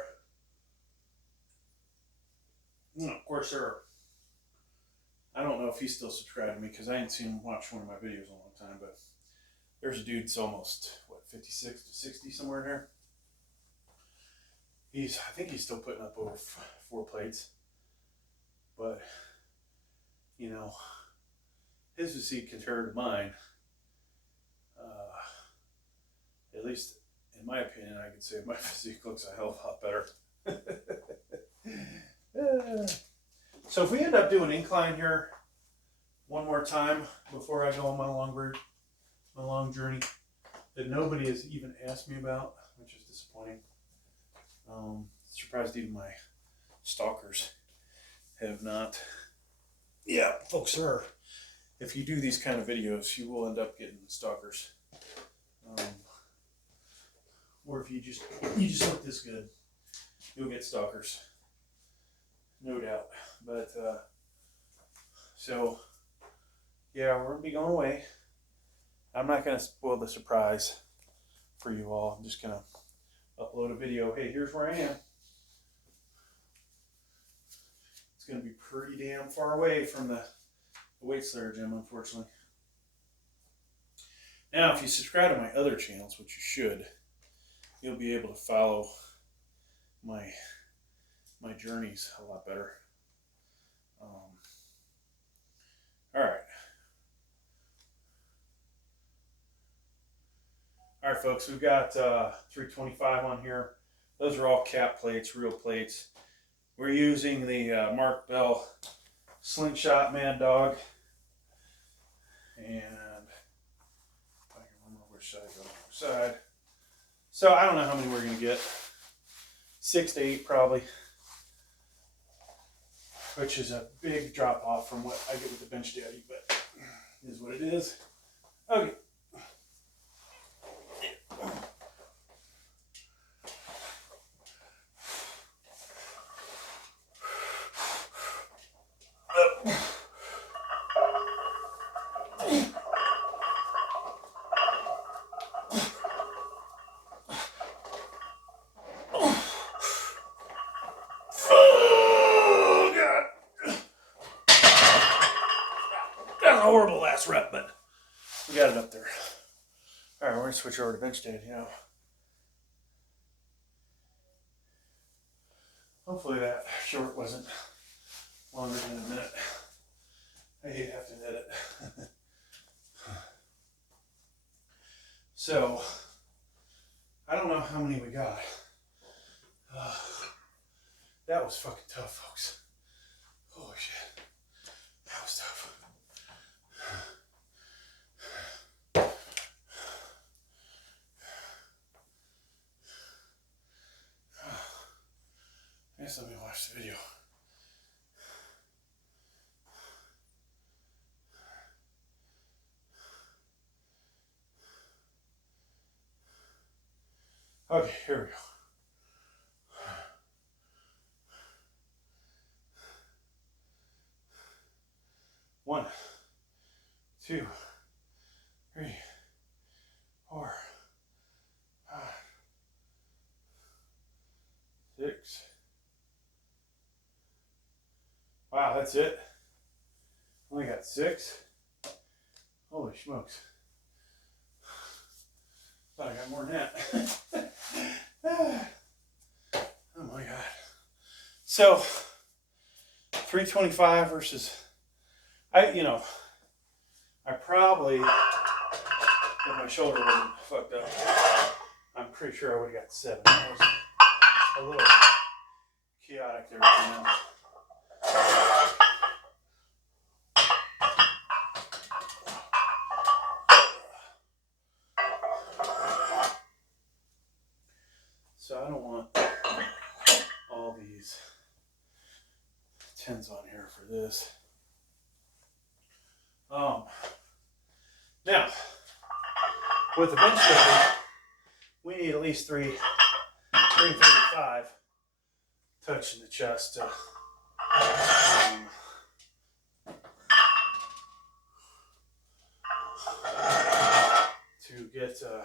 You know, of course, I don't know if he's still subscribed to me because I ain't seen him watch one of my videos in a long time, but there's a dude that's almost, what, 56 to 60, somewhere in there. I think he's still putting up over 4 plates. But, you know, his physique compared to mine, at least in my opinion, I could say my physique looks a hell of a lot better. So if we end up doing incline here one more time before I go on my long journey that nobody has even asked me about, which is disappointing. Surprised even my stalkers have not. Yeah, folks, sir, if you do these kind of videos, you will end up getting stalkers. Or if you just look this good, you'll get stalkers, no doubt. But so yeah, we're gonna be going away. I'm not gonna spoil the surprise for you all. I'm just gonna upload a video. Hey, here's where I am. It's gonna be pretty damn far away from the weight slayer gym, unfortunately. Now, if you subscribe to my other channels, which you should, you'll be able to follow my journeys a lot better. All right, folks, we've got 325 on here. Those are all cap plates, real plates. We're using the Mark Bell Slingshot Mad Dog. And if I can remember which side goes on which side. So I don't know how many we're going to get. 6 to 8 probably. Which is a big drop off from what I get with the Bench Daddy, but it is what it is. Okay. Horrible last rep, but we got it up there. All right, we're gonna switch over to Bench Daddy now. Hopefully that short wasn't longer than a minute. I hate having to edit. So I don't know how many we got. That was fucking tough, folks. Holy shit, that was tough. watch the video. Okay, here we go. 1, 2, 3, 4, 5, 6. Wow, that's it. Only got 6. Holy smokes. Thought I got more than that. Oh my God. So 325 versus, I probably, if my shoulder wasn't fucked up, I'm pretty sure I would have got 7. That was a little chaotic there at the end. So I don't want all these 10s on here for this. Now, with the bench lifting, we need at least 335 touching the chest to get a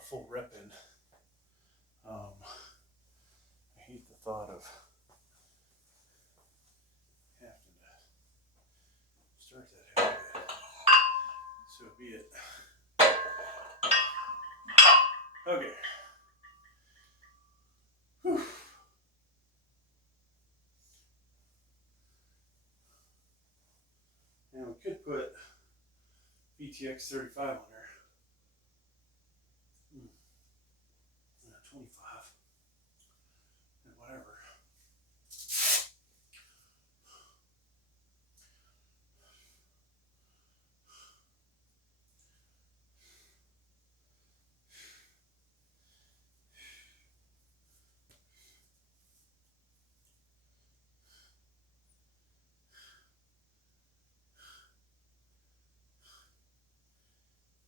full rep in. I hate the thought of having to start that habit. So be it. Okay. Whew. Now we could put VTX 35 on there. 25 and whatever.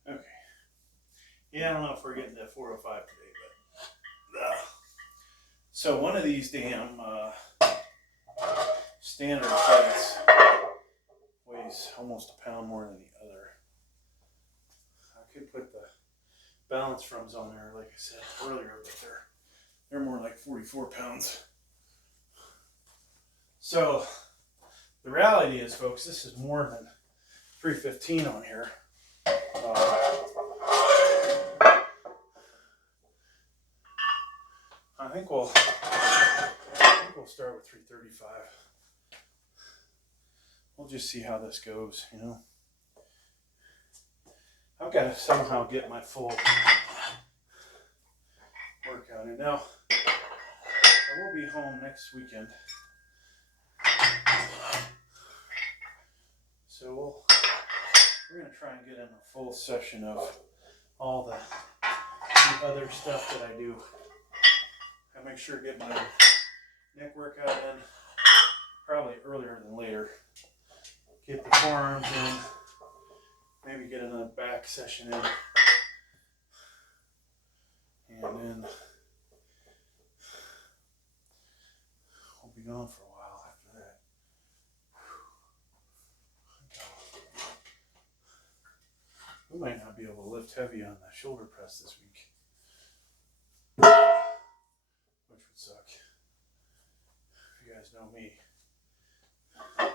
Okay. Yeah, I don't know if we're getting to 405 today, but so one of these damn standard plates weighs almost a pound more than the other. I could put the balance frames on there, like I said earlier, but they're more like 44 pounds. So the reality is, folks, this is more than 315 on here. I think we'll start with 335. We'll just see how this goes, you know. I've got to somehow get my full workout in. Now, I will be home next weekend. So we're going to try and get in a full session of all the other stuff that I do. I make sure to get my neck workout in probably earlier than later. Get the forearms in, maybe get another back session in, and then we'll be gone for a while after that. We might not be able to lift heavy on the shoulder press this week, which would suck. You guys know me. I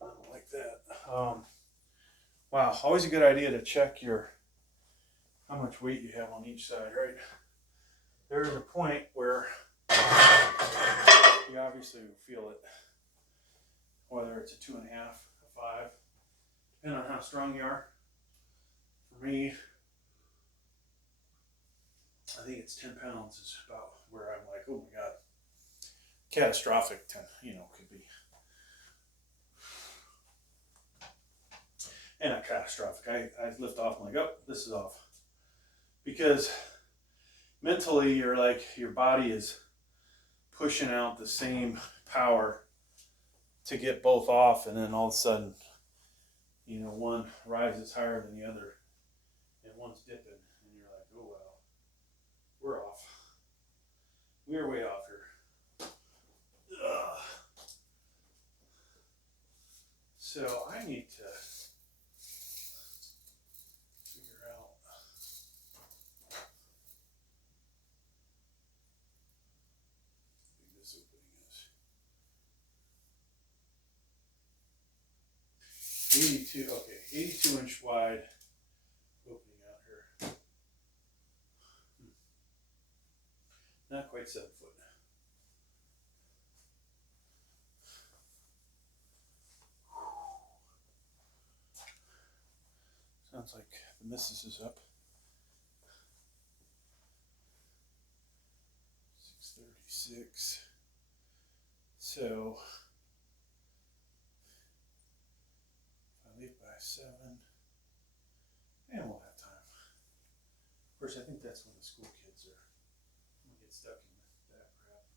don't like that. Wow, always a good idea to check how much weight you have on each side, right? There's a point where you obviously will feel it, whether it's a 2.5, a 5, depending on how strong you are. For me, I think it's 10 pounds is about where I'm like, oh my God, catastrophic, could be. And not catastrophic. I lift off, I'm like, oh, this is off. Because mentally, you're like, your body is pushing out the same power to get both off, and then all of a sudden, you know, one rises higher than the other, and one's dipping, and you're like, oh wow, we're off. We're way off here. Ugh. So I need to figure out how big this opening is. 82, okay, 82-inch wide opening out here. Not quite 7 foot. Sounds like the missus is up. 6:36. So if I leave by 7, and we'll have time. Of course, I think that's when the school kids are gonna get stuck in that crap.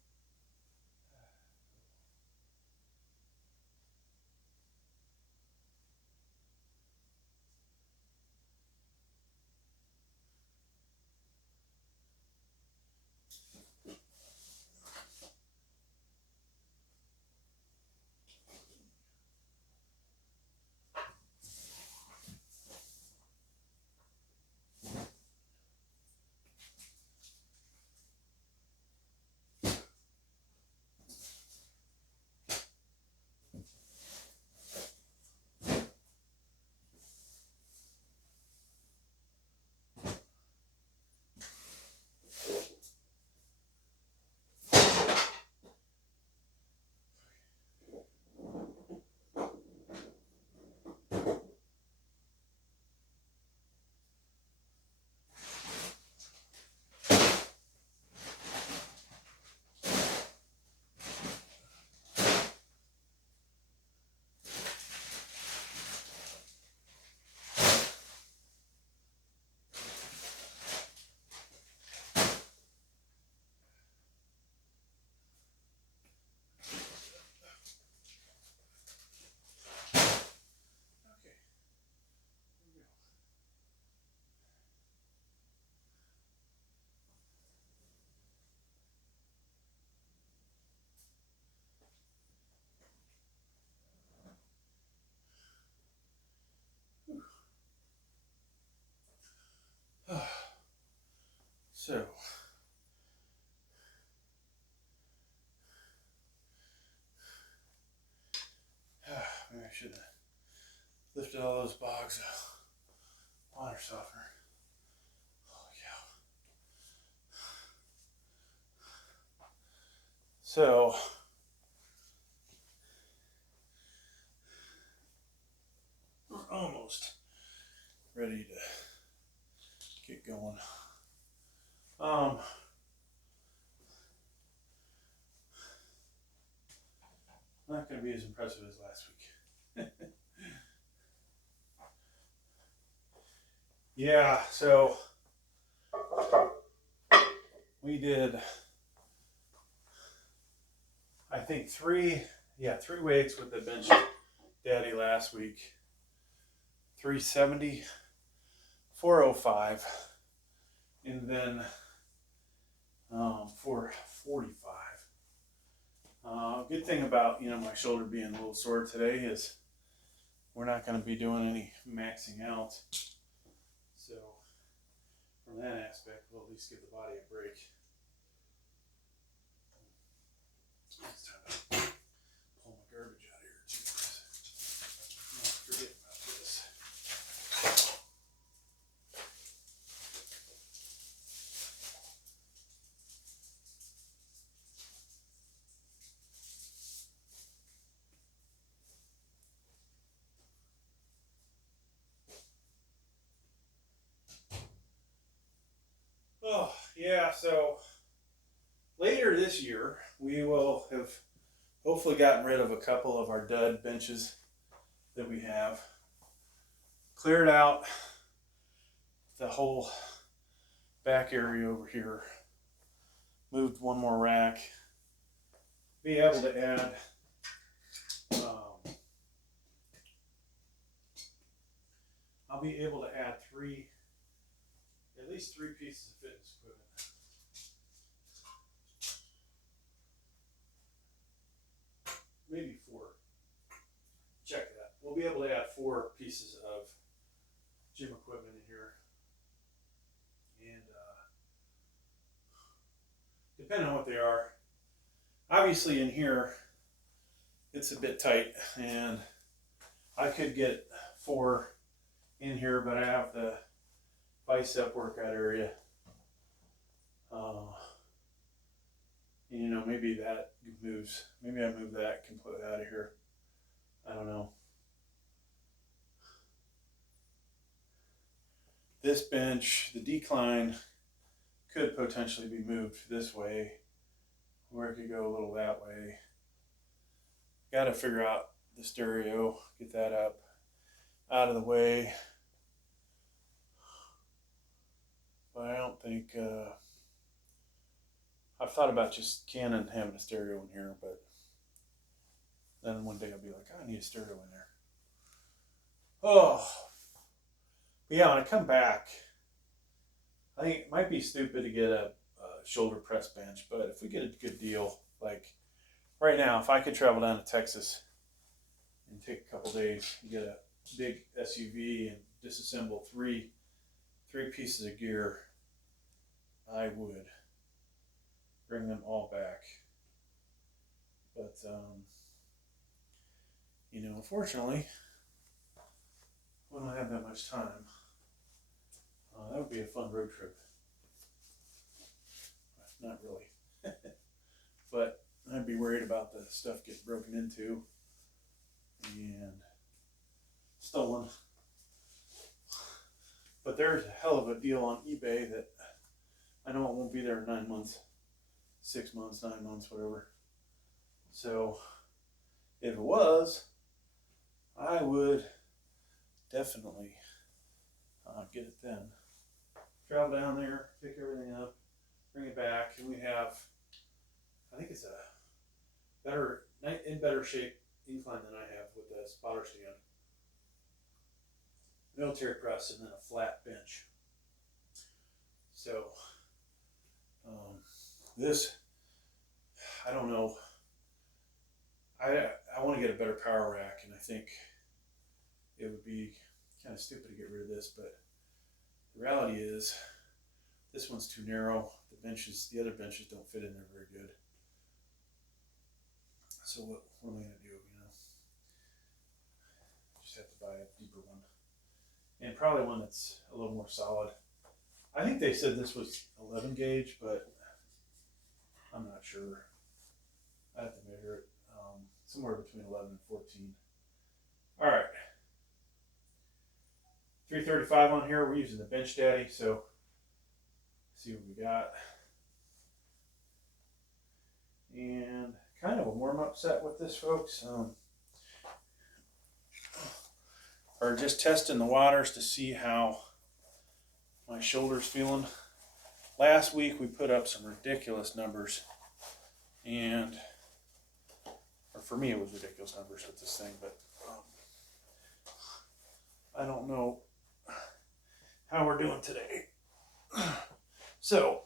So, maybe I should have lifted all those bogs of water softener. Holy cow. So, we're almost ready to get going. Not going to be as impressive as last week. Yeah, so we did, I think three weights with the bench daddy last week. 370, 405, and then 445. Good thing about, you know, my shoulder being a little sore today is we're not going to be doing any maxing out. So from that aspect, we'll at least give the body a break. It's time to pull my garbage out of here too. I'm not forgetting about this. Oh, yeah, so later this year, we will have hopefully gotten rid of a couple of our dud benches that we have. Cleared out the whole back area over here. Moved one more rack. be able to add I'll be able to add at least three pieces of fitness equipment. Maybe four. Check that. We'll be able to add 4 pieces of gym equipment in here. And depending on what they are, obviously in here, it's a bit tight, and I could get 4 in here, but I have the bicep workout area. You know, maybe that moves. Maybe I move that completely out of here. I don't know. This bench, the decline, could potentially be moved this way, or it could go a little that way. Got to figure out the stereo, get that up, out of the way. But I don't think, I've thought about just Canon having a stereo in here, but then one day I'll be like, I need a stereo in there. Oh, but yeah, when I come back, I think it might be stupid to get a shoulder press bench, but if we get a good deal, like right now, if I could travel down to Texas and take a couple days and get a big SUV and disassemble three pieces of gear, I would bring them all back. But you know, unfortunately, we don't have that much time. That would be a fun road trip. Not really. But I'd be worried about the stuff getting broken into and stolen. But there's a hell of a deal on eBay that I know it won't be there in 9 months, 6 months, 9 months, whatever. So if it was, I would definitely get it then. Travel down there, pick everything up, bring it back, and we have, I think it's in better shape incline than I have with the spotter stand. Military press and then a flat bench. So this, I don't know. I want to get a better power rack, and I think it would be kind of stupid to get rid of this, but the reality is this one's too narrow. The other benches don't fit in there very good. So what am I going to do, you know? Just have to buy a deeper one. And probably one that's a little more solid. I think they said this was 11 gauge, but I'm not sure. I have to measure it. Somewhere between 11 and 14. All right. 335 on here. We're using the Bench Daddy, so let's see what we got. And kind of a warm-up set with this, folks. Or just testing the waters to see how my shoulder's feeling. Last week we put up some ridiculous numbers, and or for me it was ridiculous numbers with this thing, but I don't know how we're doing today. So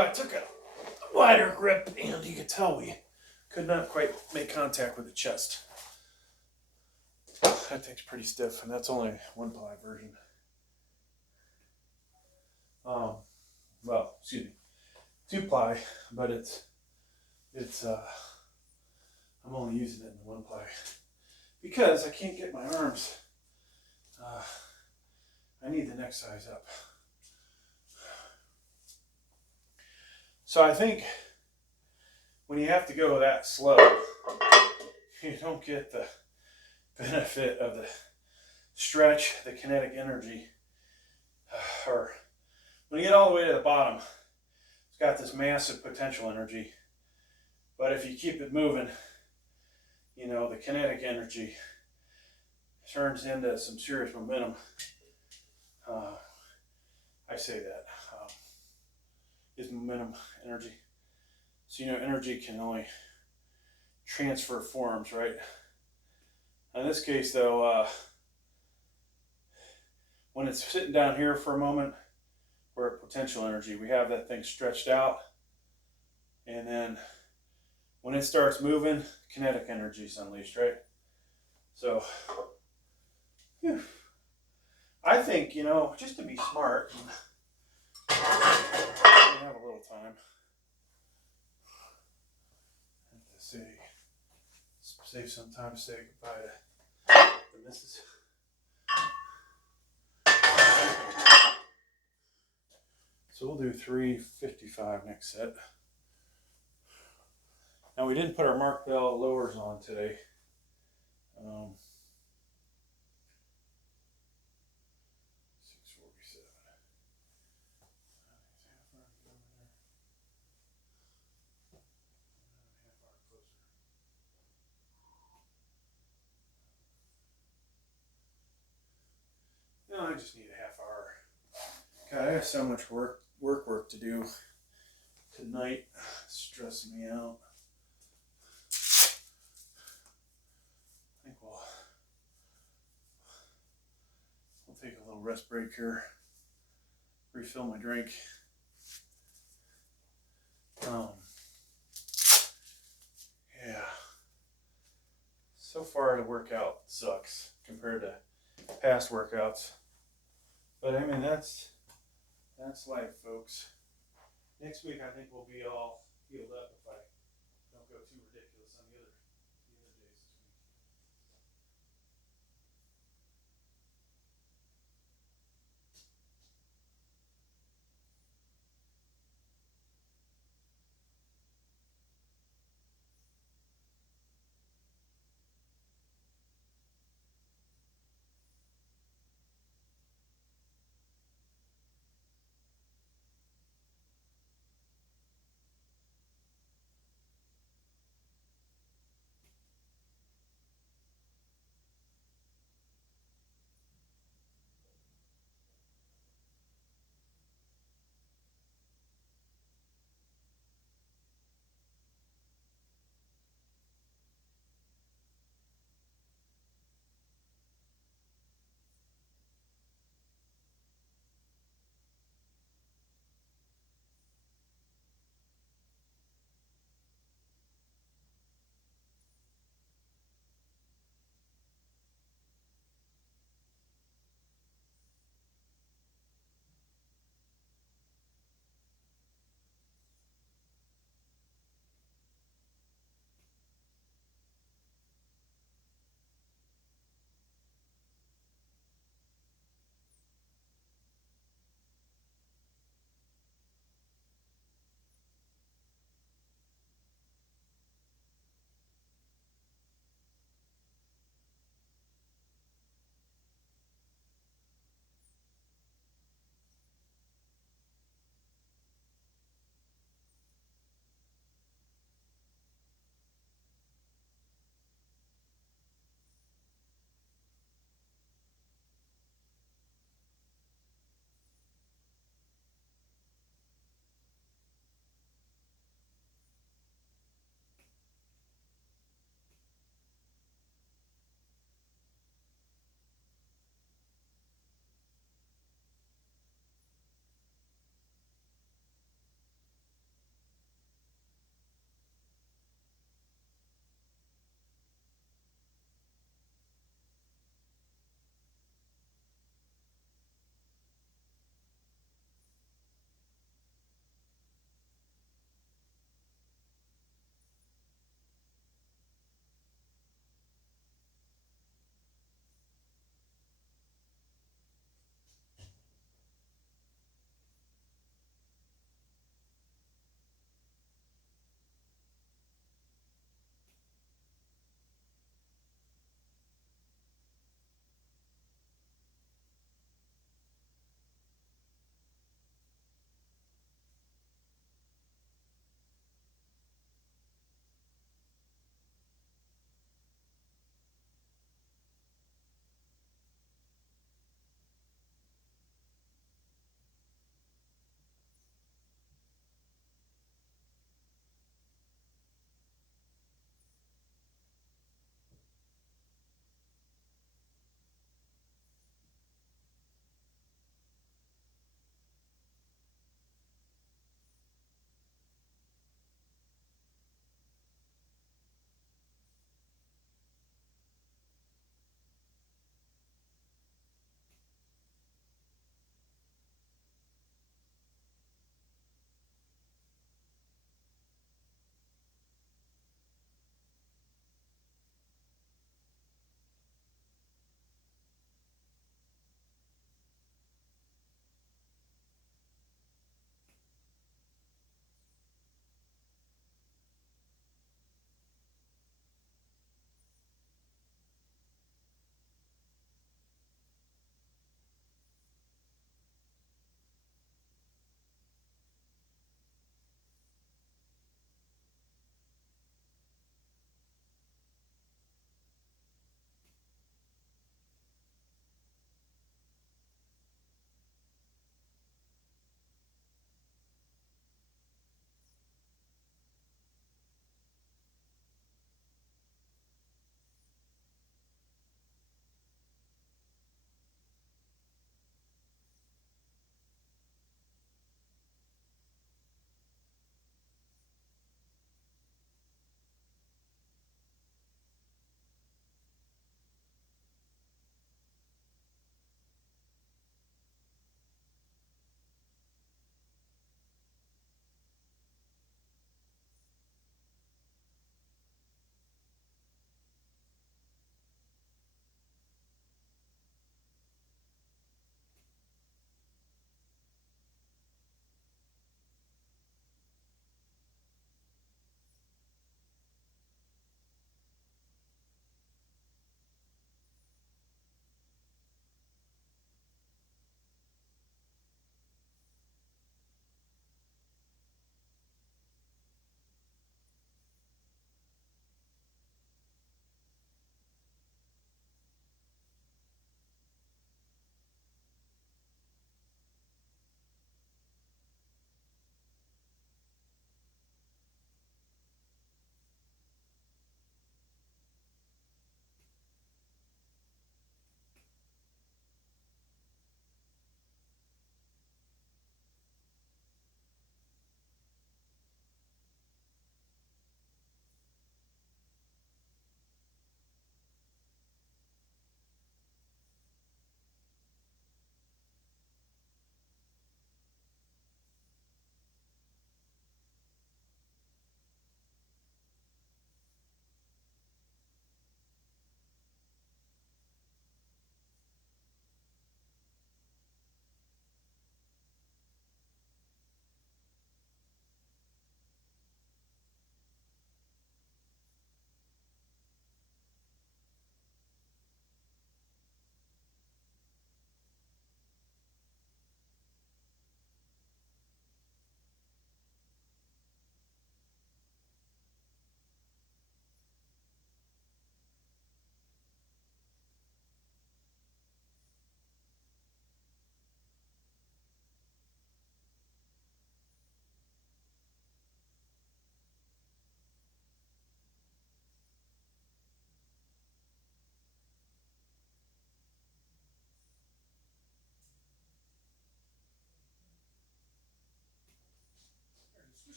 I took a wider grip, and you can tell we could not quite make contact with the chest. That thing's pretty stiff, and that's only 1-ply version. Well, excuse me, 2-ply, but it's I'm only using it in the 1-ply because I can't get my arms. I need the next size up. So I think when you have to go that slow, you don't get the benefit of the stretch, the kinetic energy or when you get all the way to the bottom, it's got this massive potential energy. But if you keep it moving, you know, the kinetic energy turns into some serious momentum. I say that is momentum energy. So, you know, energy can only transfer forms, right? In this case, though, when it's sitting down here for a moment, we're at potential energy. We have that thing stretched out, and then when it starts moving, kinetic energy is unleashed, right? So, whew. I think, you know, just to be smart, we have a little time. To save some time to say goodbye to the missus. So we'll do 355 next set. Now we didn't put our Mark Bell lowers on today. 647. No, I just need a half hour. God, I have so much work to do tonight. It's stressing me out. I think we'll take a little rest break here. Refill my drink. Yeah. So far the workout sucks compared to past workouts. But I mean that's life, folks. Next week I think we'll be all healed up if I don't go too ridiculous on the other days this week.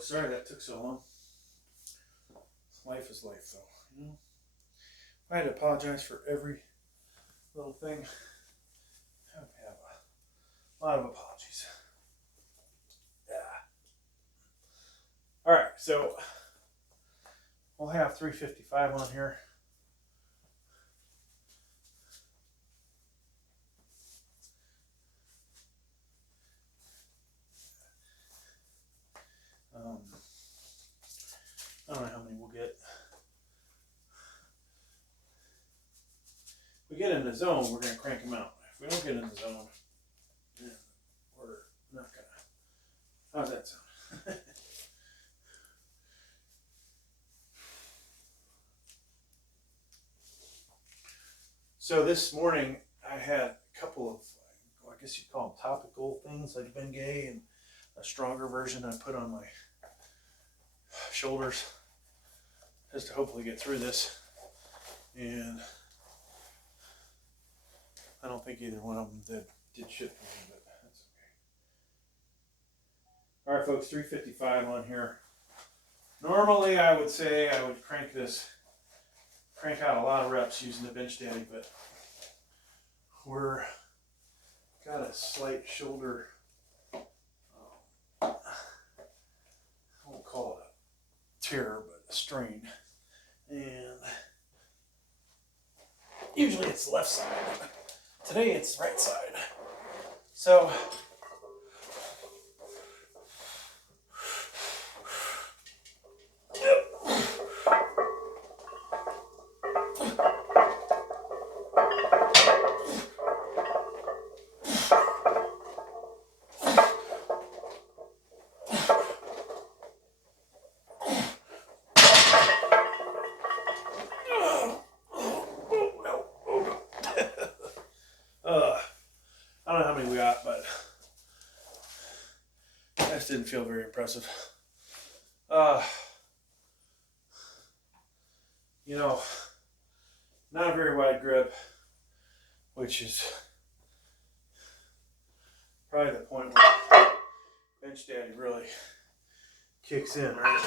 folks. Sorry that took so long. Life is life, though. You know, I had to apologize for every little thing. I have a lot of apologies. Yeah. All right, so we'll have 355 on here. I don't know how many we'll get. If we get in the zone, we're going to crank them out. If we don't get in the zone, then we're not going to. How's that sound? So this morning, I had a couple of, I guess you'd call them topical things like EVGA and a stronger version I put on my shoulders just to hopefully get through this. And I don't think either one of them did shit for me, but that's okay. All right, folks, 355 on here. Normally, I would say I would crank out a lot of reps using the bench daddy, but we're got a slight shoulder, I won't call it a tear, but a strain. And usually it's left side. Today it's right side. So I don't know how many we got, but that just didn't feel very impressive. You know, not a very wide grip, which is probably the point where bench daddy really kicks in, right?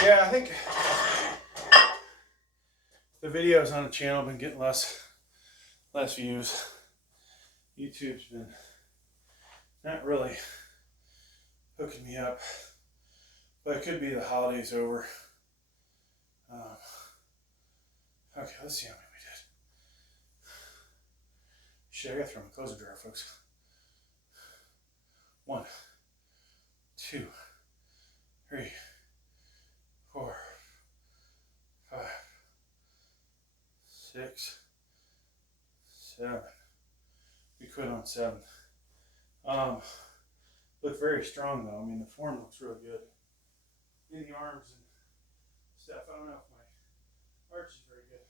Yeah, I think the videos on the channel have been getting less views. YouTube's been not really hooking me up, but it could be the holidays over. Okay, let's see how many we did. Shit, I gotta throw my clothes in the dryer, folks. 1, 2, 3, 4, 5, 6, 7. We quit on 7. Look very strong though. I mean, the form looks really good. In the arms and stuff. I don't know if my arch is very good.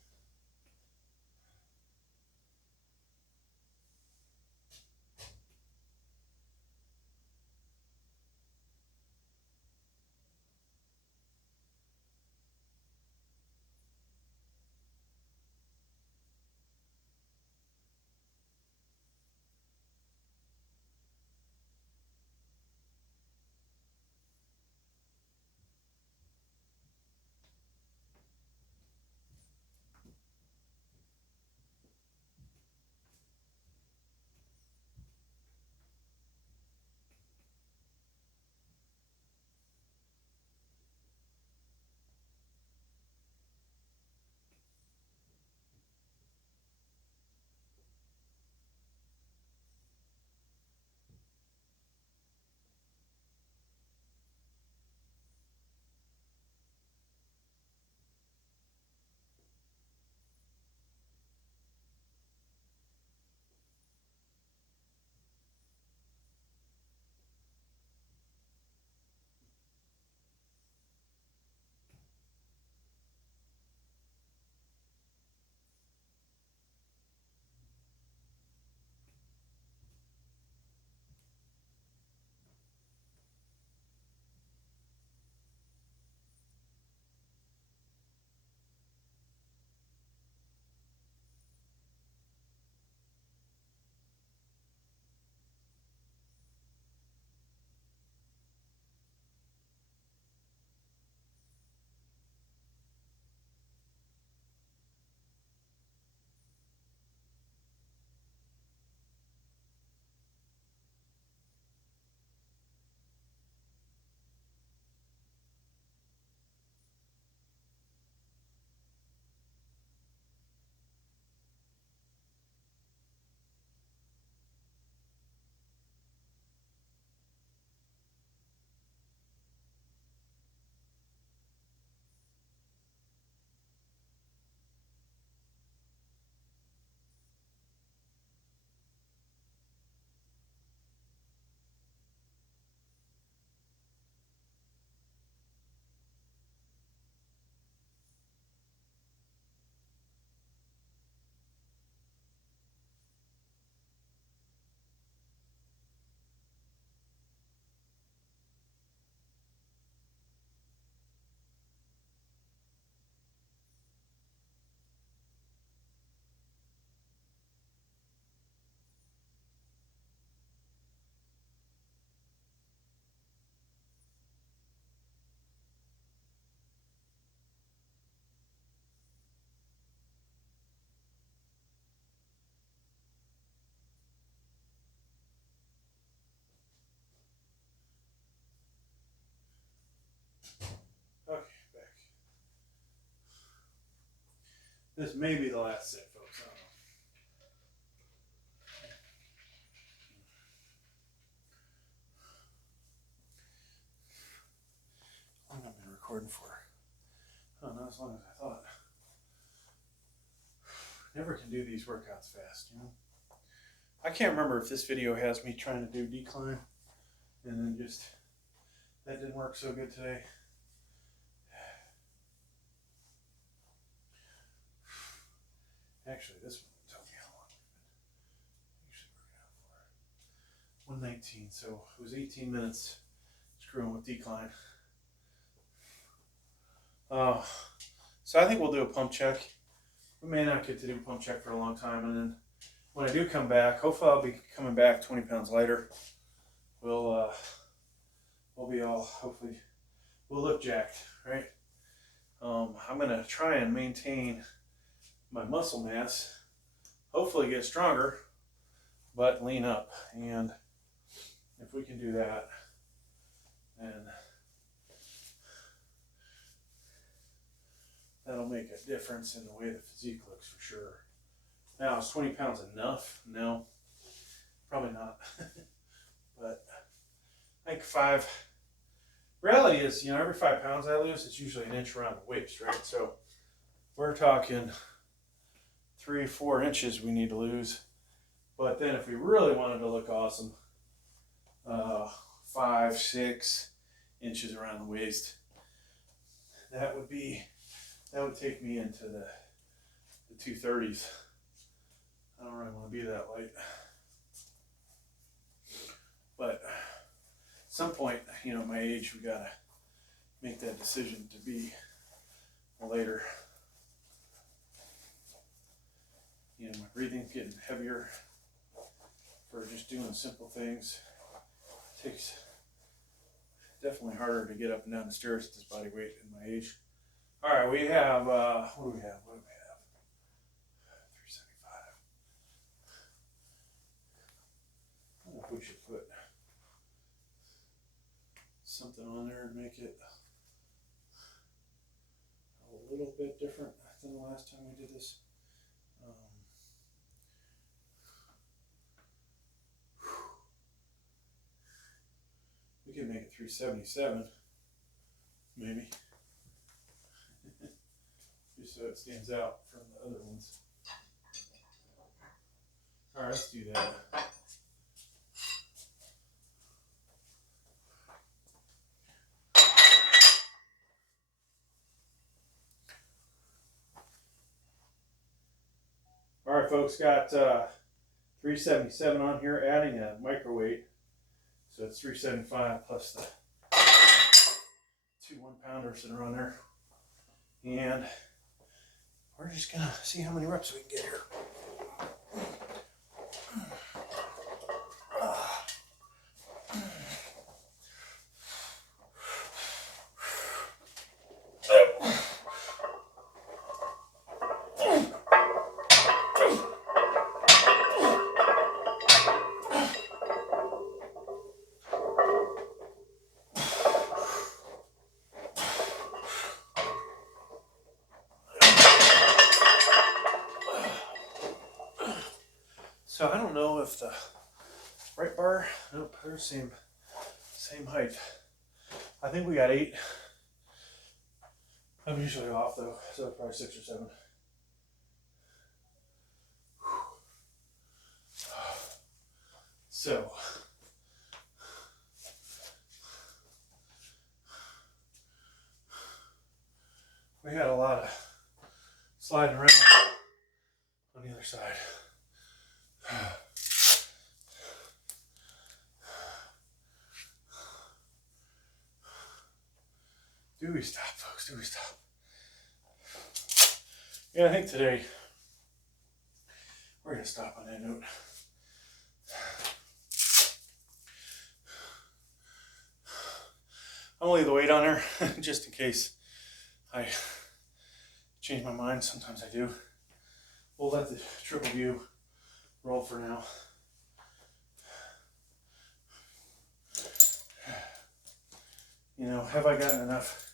Okay, back. This may be the last set, folks. I don't know. How long I've been recording for? Oh, not as long as I thought. Never can do these workouts fast, you know. I can't remember if this video has me trying to do decline and then just that didn't work so good today. Actually, this one will tell me how long we've been usually working out for. 119, so it was 18 minutes screwing with decline. So I think we'll do a pump check. We may not get to do a pump check for a long time, and then when I do come back, hopefully I'll be coming back 20 pounds lighter. We'll be all, hopefully, we'll look jacked, right? I'm gonna try and maintain my muscle mass, hopefully get stronger, but lean up. And if we can do that, then that'll make a difference in the way the physique looks for sure. Now, is 20 pounds enough? No, probably not. But I think reality is, you know, every 5 pounds I lose, it's usually an inch around the waist, right? So we're talking 3-4 inches we need to lose. But then if we really wanted to look awesome, 5-6 inches around the waist, that would take me into the 230s. I don't really want to be that light. But at some point, you know, at my age, we gotta make that decision to be lighter. You know, my breathing's getting heavier for just doing simple things. It takes definitely harder to get up and down the stairs at this body weight in my age. All right, we have, what do we have? 375. I wonder if we should put something on there and make it a little bit different than the last time we did this. We can make it 377, maybe. Just so it stands out from the other ones. All right, let's do that. All right, folks, got 377 on here, adding a microweight. So it's 375 plus the 2 1-pounders that are on there. And we're just gonna see how many reps we can get here. So I don't know if the right bar, nope, they're same height. I think we got 8. I'm usually off though, so probably 6 or 7. So we had a lot of sliding around on the other side. Do we stop, folks? Do we stop? Yeah, I think today we're going to stop on that note. I'm going to leave the weight on there just in case I change my mind. Sometimes I do. We'll let the triple view roll for now. You know, have I gotten enough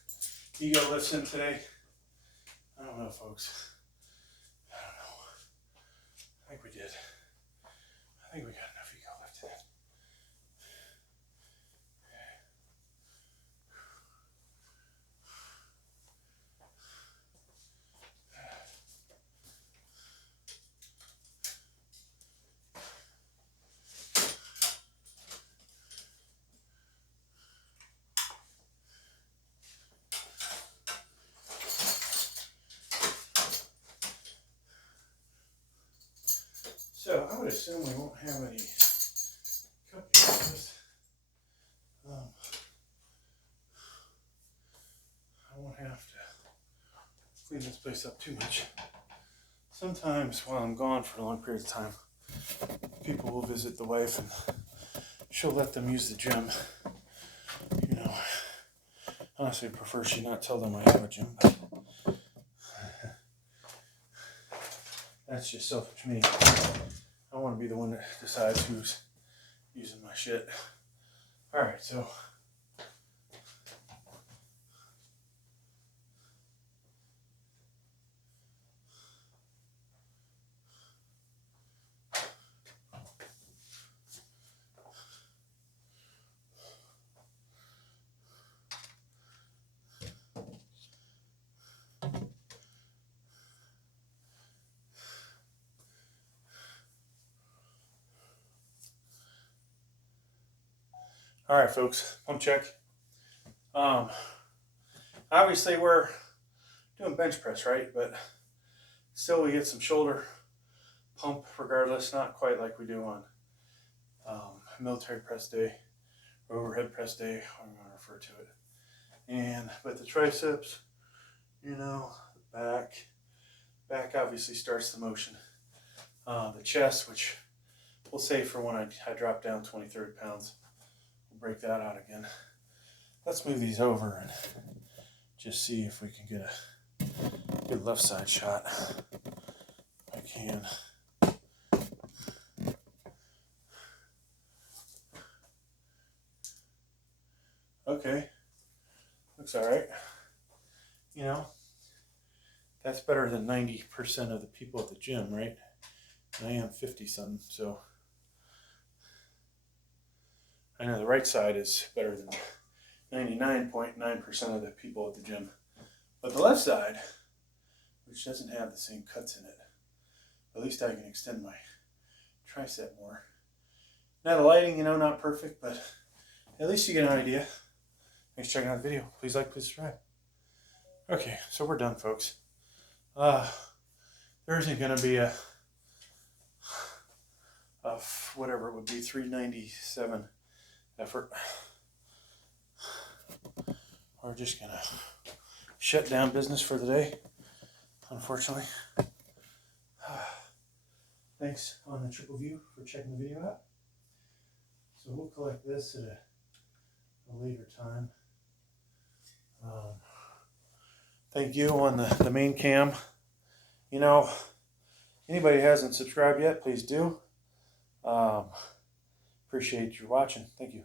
ego lifts in today? I don't know, folks. I don't know. I think we did. I think we got enough ego lift in. So I would assume we won't have any cupcakes. I won't have to clean this place up too much. Sometimes while I'm gone for long periods of time, people will visit the wife and she'll let them use the gym. You know, honestly, I prefer she not tell them I have a gym, but that's just selfish me. I want to be the one that decides who's using my shit. Alright, so alright folks, pump check. Obviously we're doing bench press, right? But still we get some shoulder pump regardless, not quite like we do on military press day or overhead press day, I'm going to refer to it. But the triceps, you know, the back obviously starts the motion. The chest, which we'll save for when I drop down 20, 30 pounds. We'll break that out again. Let's move these over and just see if we can get a good left side shot. I can. Okay, looks all right. You know, that's better than 90% of the people at the gym, right? And I am 50-something, so I know the right side is better than 99.9% of the people at the gym. But the left side, which doesn't have the same cuts in it, at least I can extend my tricep more. Now the lighting, you know, not perfect, but at least you get an idea. Thanks for checking out the video. Please like, please subscribe. Okay, so we're done, folks. There isn't going to be a whatever it would be, 397 effort. We're just going to shut down business for the day, unfortunately. Thanks on the triple view for checking the video out. So we'll collect this at a later time. Thank you on the main cam. You know, anybody who hasn't subscribed yet, please do. Appreciate you watching. Thank you.